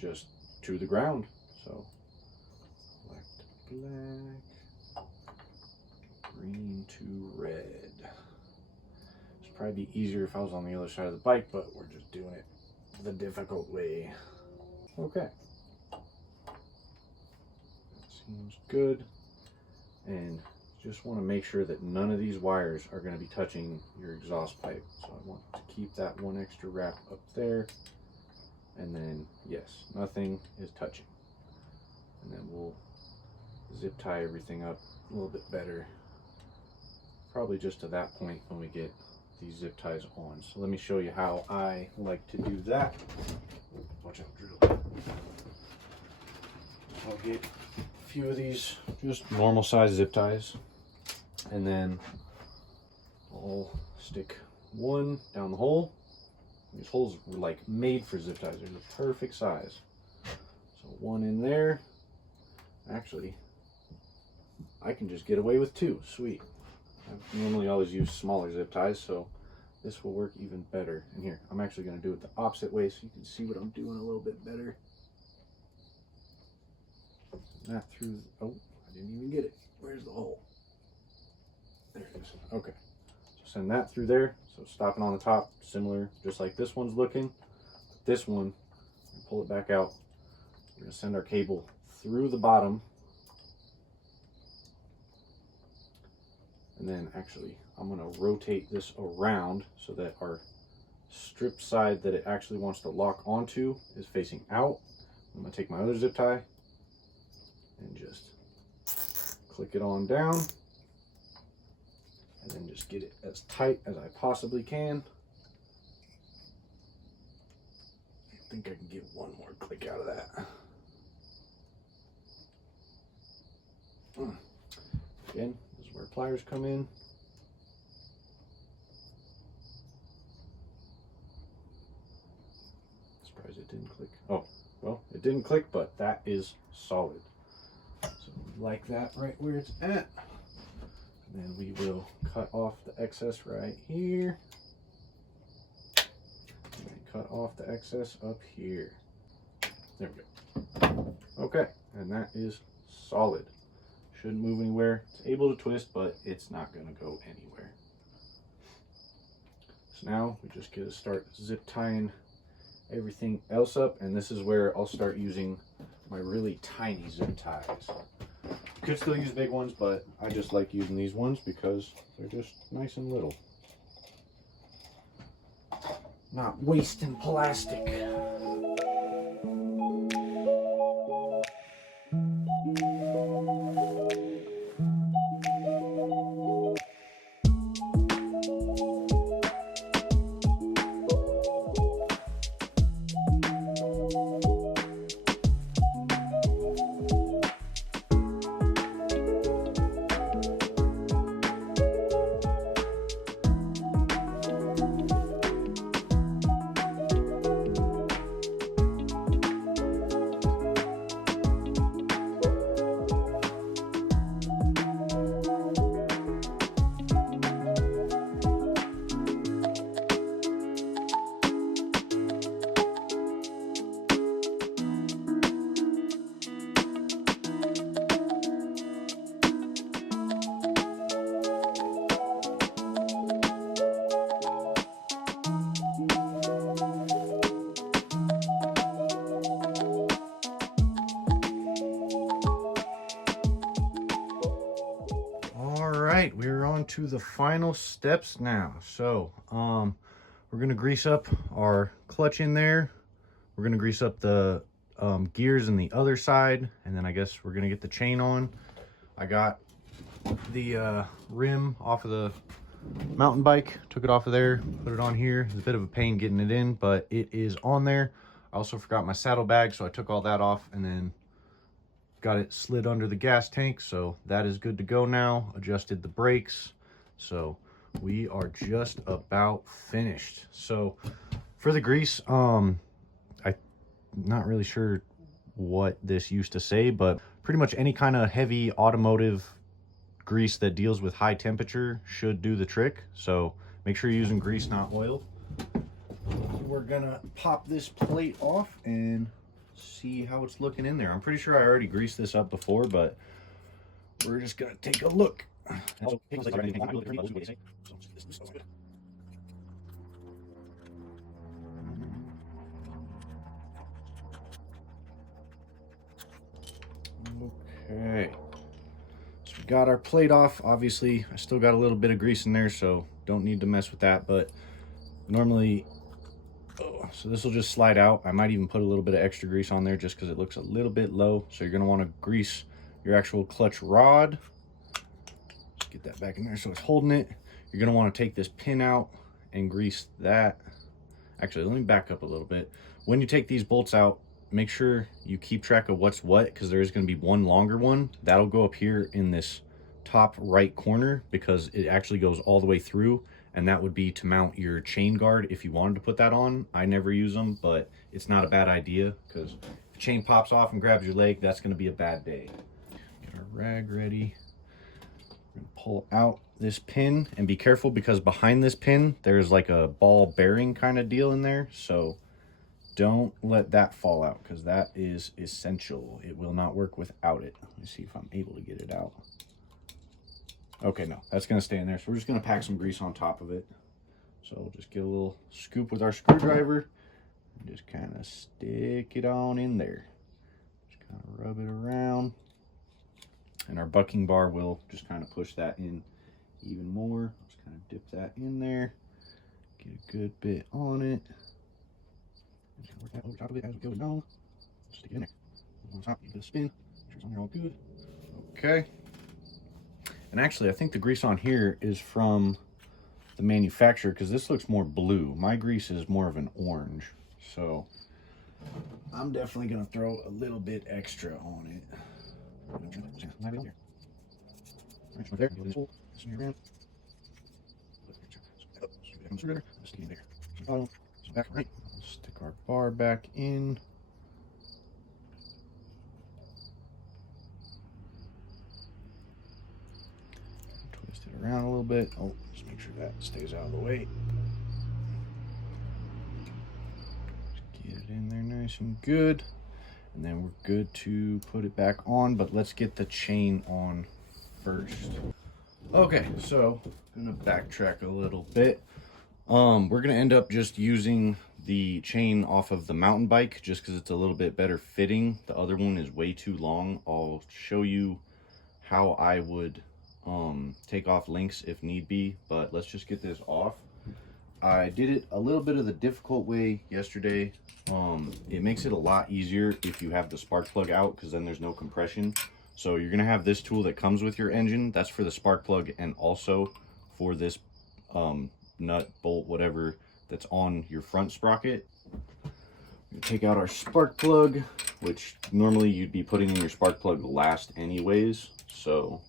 just to the ground. So black to black, green to red. It'd probably be easier if I was on the other side of the bike, but we're just doing it the difficult way. Okay. Seems good. And just want to make sure that none of these wires are going to be touching your exhaust pipe. So I want to keep that one extra wrap up there. And then, yes, nothing is touching. And then we'll zip tie everything up a little bit better. Probably just to that point when we get these zip ties on. So let me show you how I like to do that. Watch out, drill. I'll get a few of these just normal size zip ties, and then I'll stick one down the hole. These holes were like made for zip ties. They're the perfect size. So one in there. Actually, I can just get away with two. Sweet. I normally always use smaller zip ties, so this will work even better. And here, I'm actually going to do it the opposite way so you can see what I'm doing a little bit better. That through, oh, I didn't even get it. Where's the hole? There it is. Okay. So send that through there. So stopping on the top, similar, just like this one's looking. But this one, pull it back out. We're going to send our cable through the bottom. And then actually, I'm going to rotate this around so that our strip side that it actually wants to lock onto is facing out. I'm going to take my other zip tie and just click it on down. And then just get it as tight as I possibly can. I think I can get one more click out of that. Again, this is where pliers come in. Surprised it didn't click. Oh, well, it didn't click, but that is solid. So like that right where it's at. And then we will cut off the excess right here. And then cut off the excess up here. There we go. Okay, and that is solid. Shouldn't move anywhere. It's able to twist, but it's not going to go anywhere. So now we just get to start zip tying everything else up, and this is where I'll start using my really tiny zip ties. You could still use big ones, but I just like using these ones because they're just nice and little. Not wasting plastic. We're on to the final steps now. So we're gonna grease up our clutch in there. We're gonna grease up the gears in the other side, and then I guess we're gonna get the chain on. I got the rim off of the mountain bike, took it off of there, put it on here. It's a bit of a pain getting it in, but it is on there. I also forgot my saddlebag, so I took all that off and then got it slid under the gas tank, so that is good to go now. Adjusted the brakes, so we are just about finished. So for the grease, I'm not really sure what this used to say, but pretty much any kind of heavy automotive grease that deals with high temperature should do the trick. So make sure you're using grease, not oil. We're gonna pop this plate off and see how it's looking in there. I'm pretty sure I already greased this up before, but we're just gonna take a look. Okay, so we got our plate off. Obviously I still got a little bit of grease in there, so don't need to mess with that, but normally so this will just slide out. I might even put a little bit of extra grease on there just because it looks a little bit low. So you're going to want to grease your actual clutch rod. Just get that back in there so it's holding it. You're going to want to take this pin out and grease that. Actually, let me back up a little bit. When you take these bolts out, make sure you keep track of what's what, because there is going to be one longer one. That'll go up here in this top right corner because it actually goes all the way through. And that would be to mount your chain guard if you wanted to put that on. I never use them, but it's not a bad idea because if the chain pops off and grabs your leg, that's going to be a bad day. Get our rag ready. We're going to pull out this pin and be careful because behind this pin, there's like a ball bearing kind of deal in there. So don't let that fall out because that is essential. It will not work without it. Let me see if I'm able to get it out. Okay, no, that's gonna stay in there. So we're just gonna pack some grease on top of it. So we'll just get a little scoop with our screwdriver and just kind of stick it on in there. Just kind of rub it around. And our bucking bar will just kind of push that in even more. Just kind of dip that in there. Get a good bit on it. Just gonna work that over top of it as it goes down. Stick it in there. On top, give it a spin. Make sure it's on there all good. Okay. And actually, I think the grease on here is from the manufacturer, because this looks more blue. My grease is more of an orange. So I'm definitely going to throw a little bit extra on it. Stick our bar back in. Twist it around a little bit. Oh, just make sure that stays out of the way. Just get it in there nice and good. And then we're good to put it back on, but let's get the chain on first. Okay, so I'm gonna backtrack a little bit. We're gonna end up just using the chain off of the mountain bike just because it's a little bit better fitting. The other one is way too long. I'll show you how I would take off links if need be, but let's just get this off. I did it a little bit of the difficult way yesterday. It makes it a lot easier if you have the spark plug out, because then there's no compression. So you're gonna have this tool that comes with your engine. That's for the spark plug and also for this nut, bolt, whatever that's on your front sprocket. Take out our spark plug, which normally you'd be putting in your spark plug last anyways. So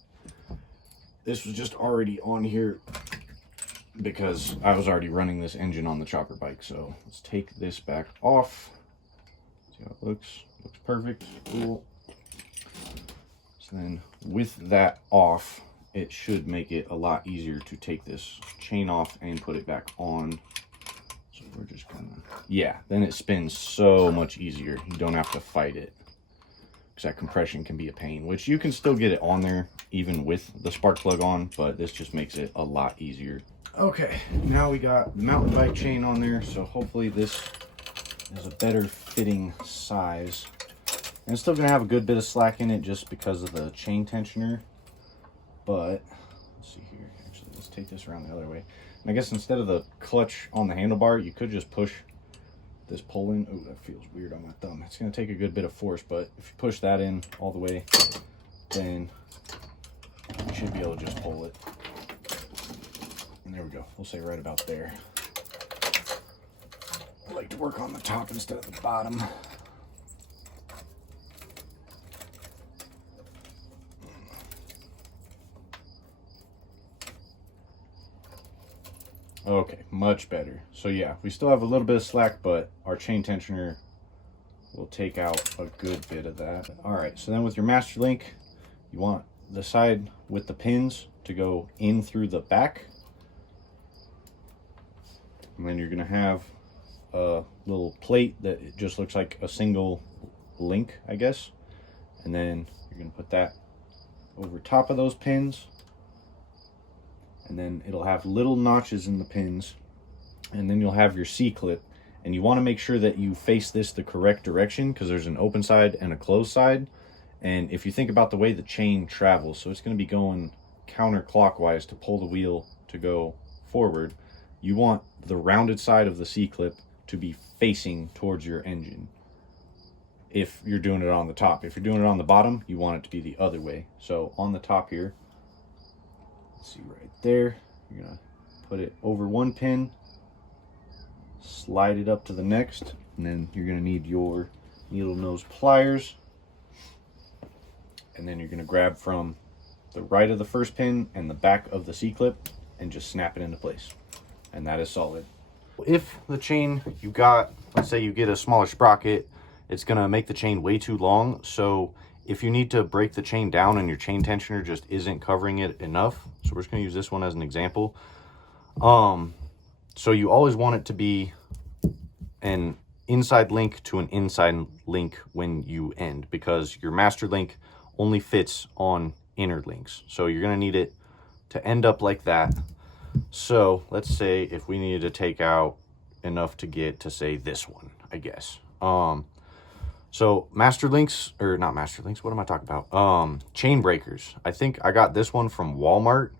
this was just already on here because I was already running this engine on the chopper bike. So let's take this back off. See how it looks. Looks perfect. Cool. So then with that off, it should make it a lot easier to take this chain off and put it back on. So we're just gonna, yeah, then it spins so much easier. You don't have to fight it, because that compression can be a pain, which you can still get it on there even with the spark plug on, but this just makes it a lot easier. Okay, now we got the mountain bike chain on there, so hopefully this is a better fitting size. And it's still gonna have a good bit of slack in it just because of the chain tensioner. But let's see here. Actually, let's take this around the other way. And I guess instead of the clutch on the handlebar, you could just push this pull in. Oh, that feels weird on my thumb. It's gonna take a good bit of force, but if you push that in all the way, then you should be able to just pull it. And there we go. We'll say right about there. I like to work on the top instead of the bottom. Okay, much better. So yeah, we still have a little bit of slack, but our chain tensioner will take out a good bit of that. All right, so then with your master link, you want the side with the pins to go in through the back. And then you're gonna have a little plate that it just looks like a single link, I guess. And then you're gonna put that over top of those pins. And then it'll have little notches in the pins, and then you'll have your C-clip, and you want to make sure that you face this the correct direction, because there's an open side and a closed side. And if you think about the way the chain travels, so it's going to be going counterclockwise to pull the wheel to go forward, you want the rounded side of the C-clip to be facing towards your engine if you're doing it on the top. If you're doing it on the bottom, you want it to be the other way. So on the top here, see right there, you're gonna put it over one pin, slide it up to the next, and then you're gonna need your needle nose pliers, and then you're gonna grab from the right of the first pin and the back of the C-clip and just snap it into place, and that is solid. If the chain you got, let's say you get a smaller sprocket, it's gonna make the chain way too long. So if you need to break the chain down and your chain tensioner just isn't covering it enough, so we're just gonna use this one as an example. So you always want it to be an inside link to an inside link when you end, because your master link only fits on inner links. So you're gonna need it to end up like that. So let's say if we needed to take out enough to get to, say, this one, I guess. So master links, or not master links, what am I talking about? Chain breakers. I think I got this one from Walmart,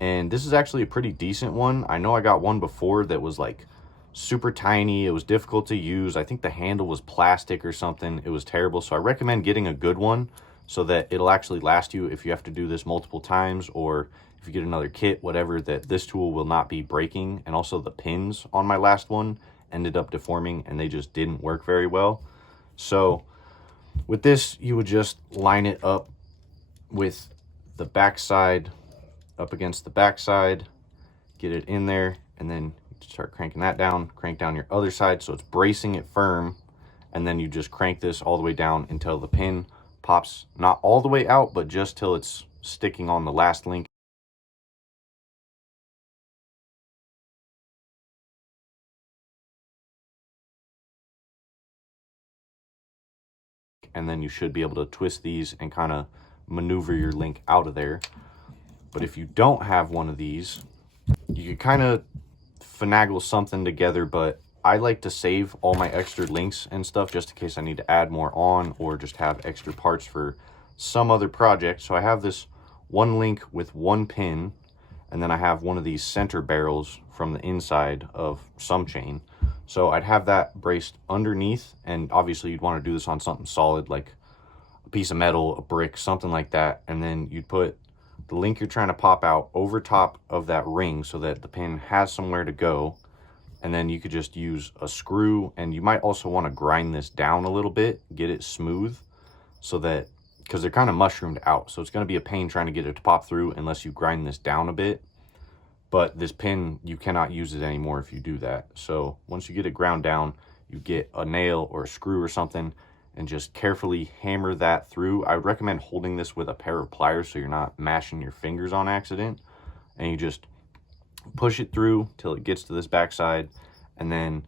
and this is actually a pretty decent one. I know I got one before that was like super tiny. It was difficult to use. I think the handle was plastic or something. It was terrible. So I recommend getting a good one so that it'll actually last you if you have to do this multiple times, or if you get another kit, whatever, that this tool will not be breaking. And also the pins on my last one ended up deforming and they just didn't work very well. So with this, you would just line it up with the backside up against the backside, get it in there, and then start cranking that down, crank down your other side so it's bracing it firm, and then you just crank this all the way down until the pin pops, not all the way out, but just till it's sticking on the last link. And then you should be able to twist these and kind of maneuver your link out of there. But if you don't have one of these, you could kind of finagle something together, but I like to save all my extra links and stuff just in case I need to add more on, or just have extra parts for some other project. So I have this one link with one pin, and then I have one of these center barrels from the inside of some chain. So I'd have that braced underneath, and obviously you'd want to do this on something solid like a piece of metal, a brick, something like that. And then you'd put the link you're trying to pop out over top of that ring so that the pin has somewhere to go. And then you could just use a screw, and you might also want to grind this down a little bit, get it smooth, so that, because they're kind of mushroomed out, so it's going to be a pain trying to get it to pop through unless you grind this down a bit. But this pin, you cannot use it anymore if you do that. So once you get it ground down, you get a nail or a screw or something and just carefully hammer that through. I would recommend holding this with a pair of pliers so you're not mashing your fingers on accident. And you just push it through till it gets to this backside, and then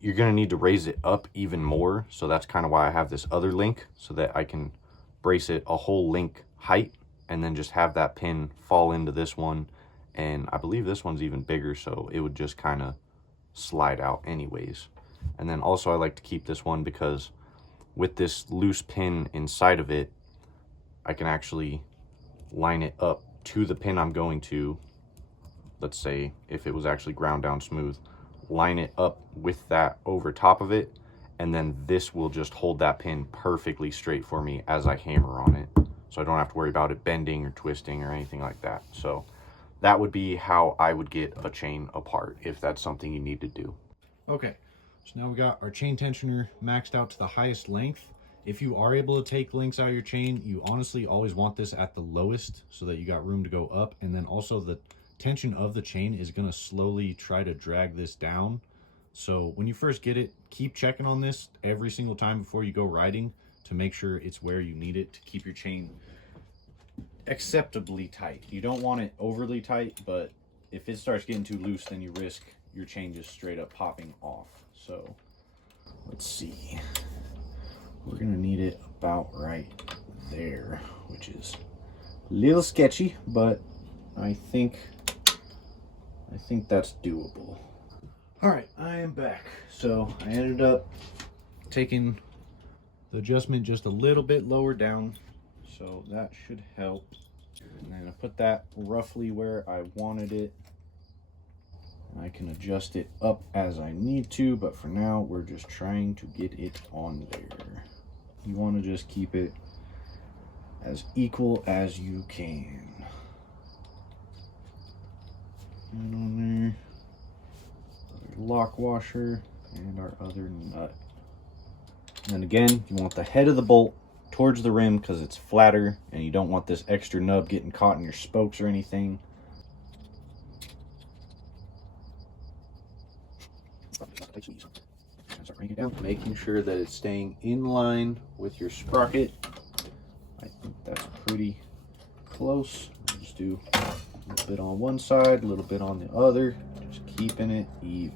you're going to need to raise it up even more. So that's kind of why I have this other link, so that I can brace it a whole link height and then just have that pin fall into this one. And I believe this one's even bigger, so it would just kind of slide out anyways. And then also I like to keep this one because with this loose pin inside of it, I can actually line it up to the pin I'm going to. Let's say if it was actually ground down smooth, line it up with that over top of it, and then this will just hold that pin perfectly straight for me as I hammer on it. So I don't have to worry about it bending or twisting or anything like that. So that would be how I would get a chain apart if that's something you need to do. Okay, so now we got our chain tensioner maxed out to the highest length. If you are able to take links out of your chain, you honestly always want this at the lowest so that you got room to go up. And then also the tension of the chain is going to slowly try to drag this down. So when you first get it, keep checking on this every single time before you go riding to make sure it's where you need it to keep your chain acceptably tight. You don't want it overly tight, but if it starts getting too loose, then you risk your chain just straight up popping off. So let's see, we're gonna need it about right there, which is a little sketchy, but I think that's doable. All right, I am back. So I ended up taking the adjustment just a little bit lower down, so that should help. And then I put that roughly where I wanted it. I can adjust it up as I need to, but for now we're just trying to get it on there. You want to just keep it as equal as you can. And on there, our lock washer and our other nut. And then again, you want the head of the bolt towards the rim because it's flatter, and you don't want this extra nub getting caught in your spokes or anything. Start bringing it down, making sure that it's staying in line with your sprocket. I think that's pretty close. Just do a little bit on one side, a little bit on the other, just keeping it even.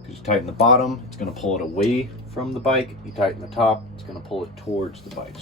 Because you tighten the bottom, it's going to pull it away from the bike. You tighten the top, it's going to pull it towards the bike.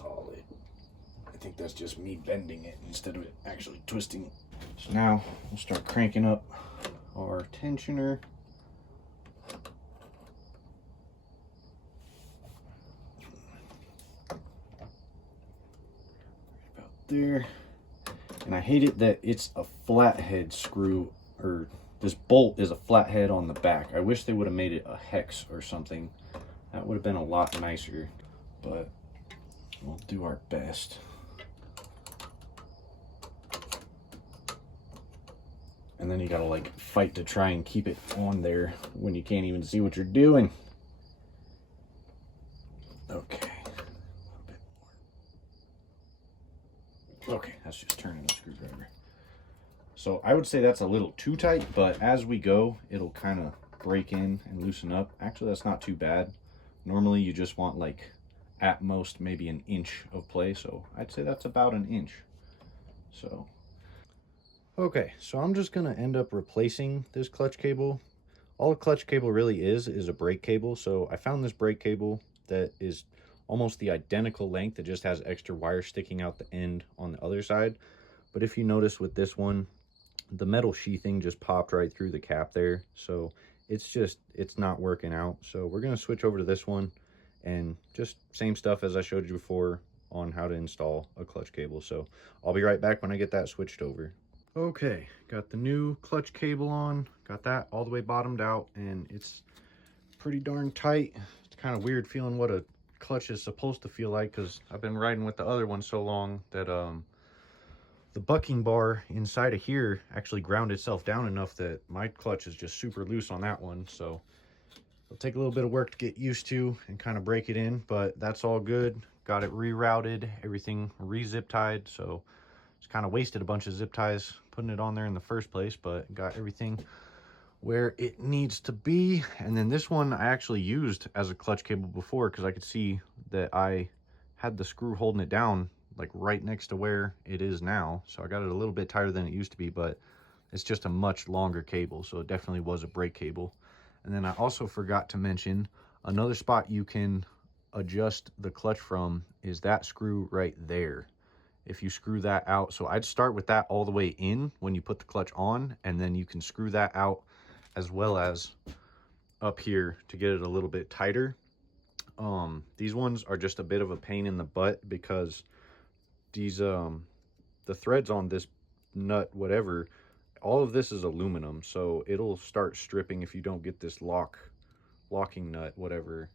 solid. I think that's just me bending it instead of it actually twisting. So now we'll start cranking up our tensioner. About there. And I hate it that it's a flathead screw, or this bolt is a flathead on the back. I wish they would have made it a hex or something. That would have been a lot nicer, but we'll do our best. And then you gotta like fight to try and keep it on there when you can't even see what you're doing. Okay, a little bit more. Okay, that's just turning the screwdriver. So I would say that's a little too tight, but as we go, it'll kind of break in and loosen up. Actually, that's not too bad. Normally you just want like at most maybe an inch of play, so I'd say that's about an inch. So okay, so I'm just gonna end up replacing this clutch cable. All a clutch cable really is a brake cable. So I found this brake cable that is almost the identical length. It just has extra wire sticking out the end on the other side. But if you notice with this one, the metal sheathing just popped right through the cap there. So it's not working out. So we're gonna switch over to this one and just same stuff as I showed you before on how to install a clutch cable. So I'll be right back when I get that switched over. Okay, got the new clutch cable on, got that all the way bottomed out, and it's pretty darn tight. It's kind of weird feeling what a clutch is supposed to feel like, because I've been riding with the other one so long that the bucking bar inside of here actually ground itself down enough that my clutch is just super loose on that one. So it'll take a little bit of work to get used to and kind of break it in, but that's all good. Got it rerouted, everything re-zip tied, so just kind of wasted a bunch of zip ties putting it on there in the first place, but got everything where it needs to be. And then this one I actually used as a clutch cable before, because I could see that I had the screw holding it down like right next to where it is now. So I got it a little bit tighter than it used to be, but it's just a much longer cable, so it definitely was a brake cable. And then I also forgot to mention another spot you can adjust the clutch from is that screw right there. If you screw that out, so I'd start with that all the way in when you put the clutch on, and then you can screw that out as well as up here to get it a little bit tighter. These ones are just a bit of a pain in the butt because these the threads on this nut, whatever, all of this is aluminum, so it'll start stripping if you don't get this locking nut, whatever,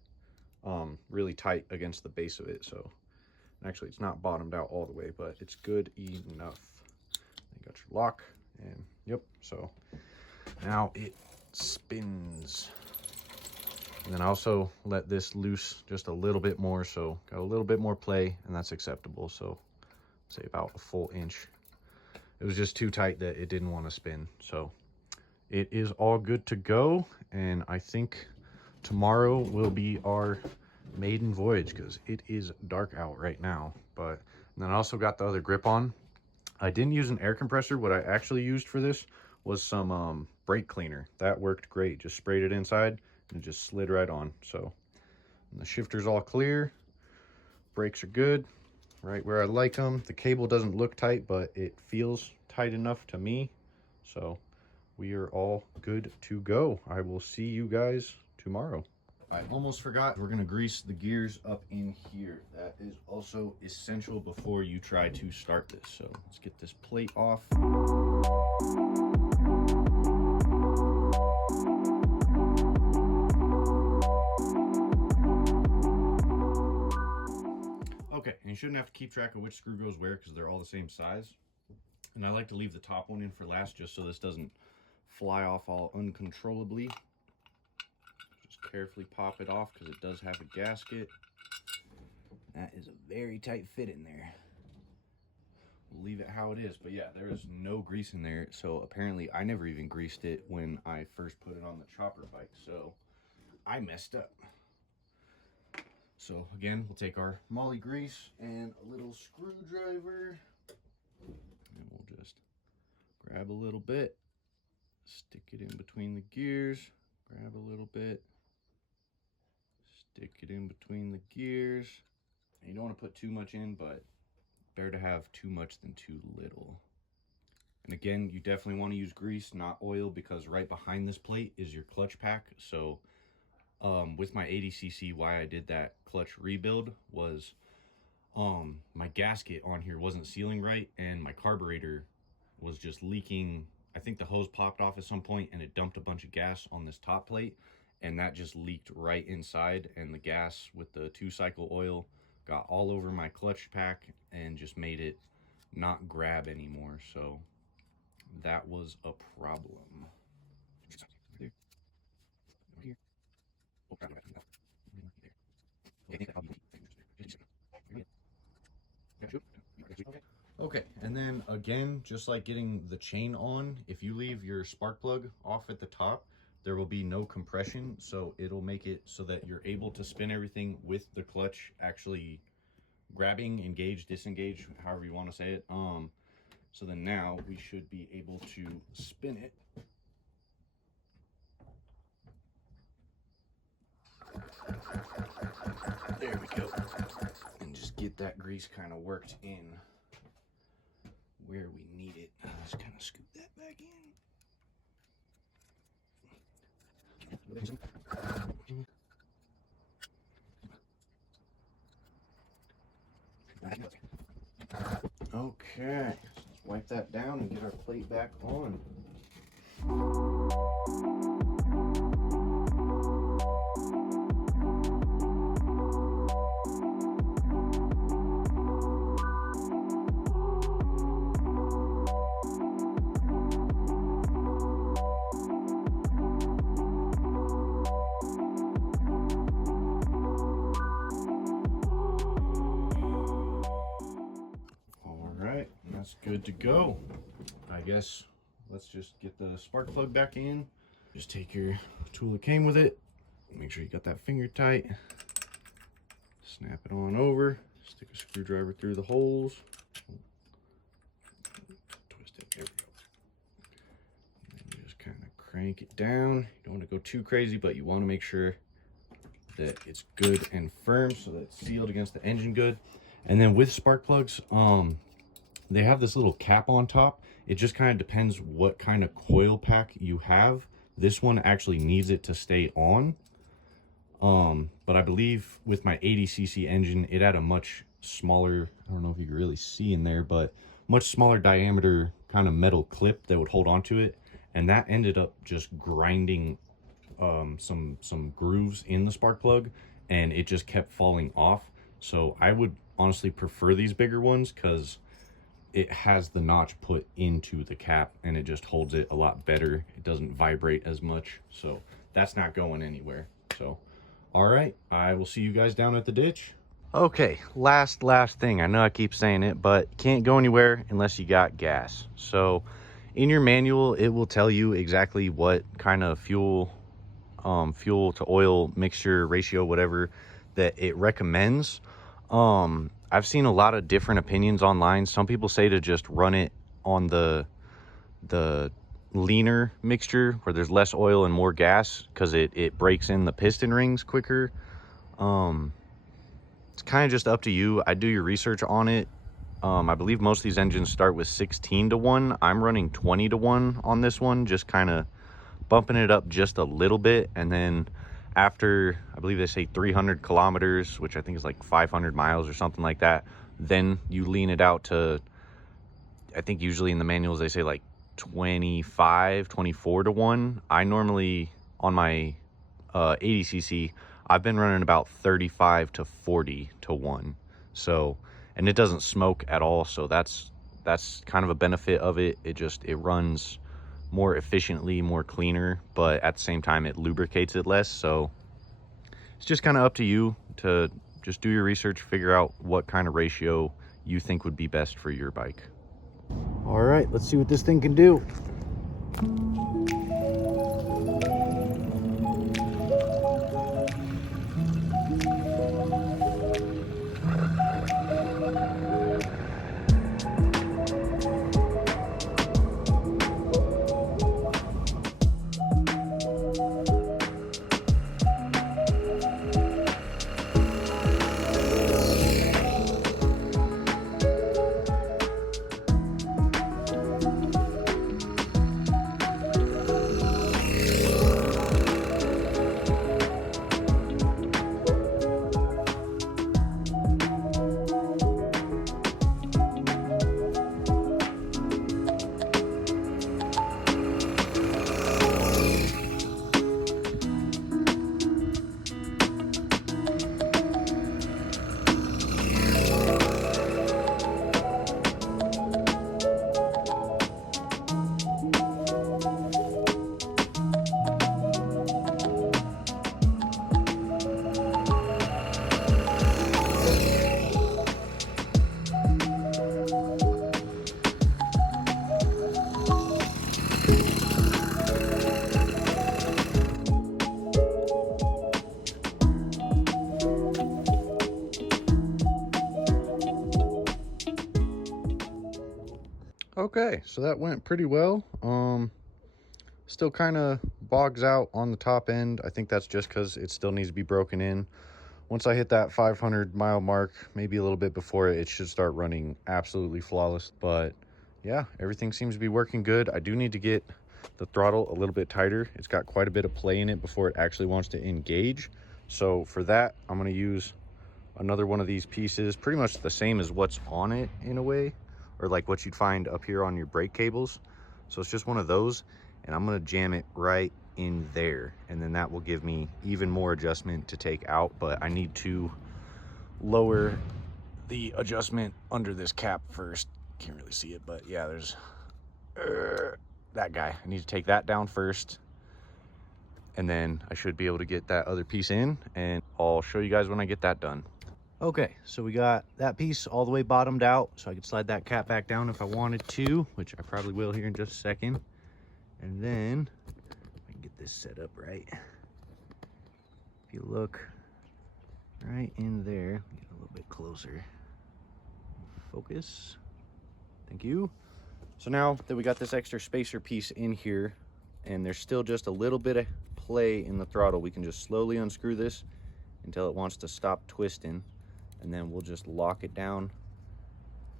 really tight against the base of it. So actually it's not bottomed out all the way, but it's good enough. You got your lock, and yep, so now it spins. And then I also let this loose just a little bit more, so got a little bit more play, and that's acceptable. So say about a full inch. It was just too tight that it didn't want to spin. So it is all good to go, and I think tomorrow will be our maiden voyage because it is dark out right now. But then I also got the other grip on. I didn't use an air compressor. What I actually used for this was some brake cleaner. That worked great. Just sprayed it inside and it just slid right on. So the shifter's all clear, brakes are good, right where I like them. The cable doesn't look tight, but it feels tight enough to me. So we are all good to go. I will see you guys tomorrow. I almost forgot, we're gonna grease the gears up in here. That is also essential before you try to start this. So let's get this plate off. Okay, and you shouldn't have to keep track of which screw goes where because they're all the same size. And I like to leave the top one in for last just so this doesn't fly off all uncontrollably. Just carefully pop it off because it does have a gasket. That is a very tight fit in there. We'll leave it how it is, but yeah, there is no grease in there. So apparently I never even greased it when I first put it on the chopper bike, so I messed up. So again, we'll take our Molly grease and a little screwdriver, and we'll just grab a little bit, stick it in between the gears, grab a little bit, stick it in between the gears, You don't want to put too much in, but better to have too much than too little. And again, you definitely want to use grease, not oil, because right behind this plate is your clutch pack. So with my 80cc, why I did that clutch rebuild was my gasket on here wasn't sealing right, and my carburetor was just leaking. I think the hose popped off at some point and it dumped a bunch of gas on this top plate, and that just leaked right inside, and the gas with the 2-cycle oil got all over my clutch pack and just made it not grab anymore. So that was a problem. Okay, and then again, just like getting the chain on, if you leave your spark plug off at the top, there will be no compression, so it'll make it so that you're able to spin everything with the clutch actually grabbing, engage, disengage, however you want to say it. So then now we should be able to spin it. There we go. And just get that grease kind of worked in where we need it. Let's kind of scoop that back in. Okay, let's wipe that down and get our plate back on. That's good to go. I guess let's just get the spark plug back in. Just take your tool that came with it. Make sure you got that finger tight. Snap it on over. Stick a screwdriver through the holes. Twist it. There we go. And just kind of crank it down. You don't want to go too crazy, but you want to make sure that it's good and firm so that it's sealed against the engine good. And then with spark plugs, they have this little cap on top. It just kind of depends what kind of coil pack you have. This one actually needs it to stay on. But I believe with my 80cc engine, it had a much smaller, I don't know if you can really see in there, but much smaller diameter kind of metal clip that would hold onto it. And that ended up just grinding some grooves in the spark plug, and it just kept falling off. So I would honestly prefer these bigger ones because it has the notch put into the cap and it just holds it a lot better. It doesn't vibrate as much, so that's not going anywhere. So all right, I will see you guys down at the ditch. Okay, last thing. I know I keep saying it, but can't go anywhere unless you got gas. So in your manual, it will tell you exactly what kind of fuel to oil mixture ratio, whatever, that it recommends. I've seen a lot of different opinions online. Some people say to just run it on the leaner mixture where there's less oil and more gas because it breaks in the piston rings quicker. It's kind of just up to you. I do your research on it. I believe most of these engines start with 16:1. I'm running 20:1 on this one, just kind of bumping it up just a little bit. And then after, I believe they say 300 kilometers, which I think is like 500 miles or something like that, then you lean it out to, I think usually in the manuals they say like 24:1. I normally, on my 80cc, I've been running about 35:40:1. So, and it doesn't smoke at all, so that's kind of a benefit of it. It runs more efficiently, more cleaner, but at the same time it lubricates it less. So it's just kind of up to you to just do your research, figure out what kind of ratio you think would be best for your bike. All right, let's see what this thing can do. Okay, so that went pretty well. Still kind of bogs out on the top end. I think that's just because it still needs to be broken in. Once I hit that 500-mile mark, maybe a little bit before it, it should start running absolutely flawless. But yeah, everything seems to be working good. I do need to get the throttle a little bit tighter. It's got quite a bit of play in it before it actually wants to engage. So for that, I'm going to use another one of these pieces, pretty much the same as what's on it in a way, or like what you'd find up here on your brake cables. So it's just one of those, and I'm going to jam it right in there, and then that will give me even more adjustment to take out. But I need to lower the adjustment under this cap first. Can't really see it, but yeah, there's that guy. I need to take that down first, and then I should be able to get that other piece in, and I'll show you guys when I get that done. Okay, so we got that piece all the way bottomed out, so I could slide that cap back down if I wanted to, which I probably will here in just a second. And then I can get this set up right. If you look right in there, get a little bit closer. Focus. Thank you. So now that we got this extra spacer piece in here, and there's still just a little bit of play in the throttle, we can just slowly unscrew this until it wants to stop twisting, and then we'll just lock it down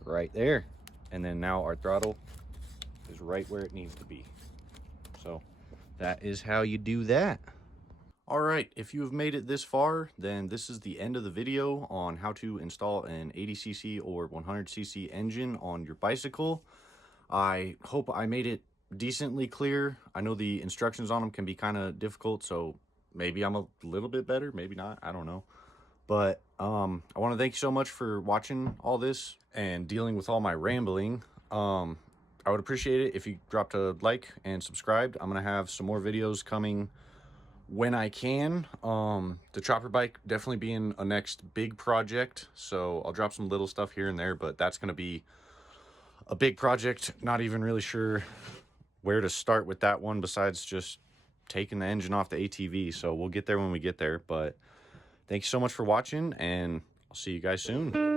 right there. And then now our throttle is right where it needs to be. So that is how you do that. All right, if you have made it this far, then this is the end of the video on how to install an 80cc or 100cc engine on your bicycle. I hope I made it decently clear. I know the instructions on them can be kind of difficult, so maybe I'm a little bit better, maybe not, I don't know. But I want to thank you so much for watching all this and dealing with all my rambling. I would appreciate it if you dropped a like and subscribed. I'm going to have some more videos coming when I can. The chopper bike definitely being a next big project, so I'll drop some little stuff here and there, but that's going to be a big project. Not even really sure where to start with that one besides just taking the engine off the ATV, so we'll get there when we get there. But thank you so much for watching, and I'll see you guys soon.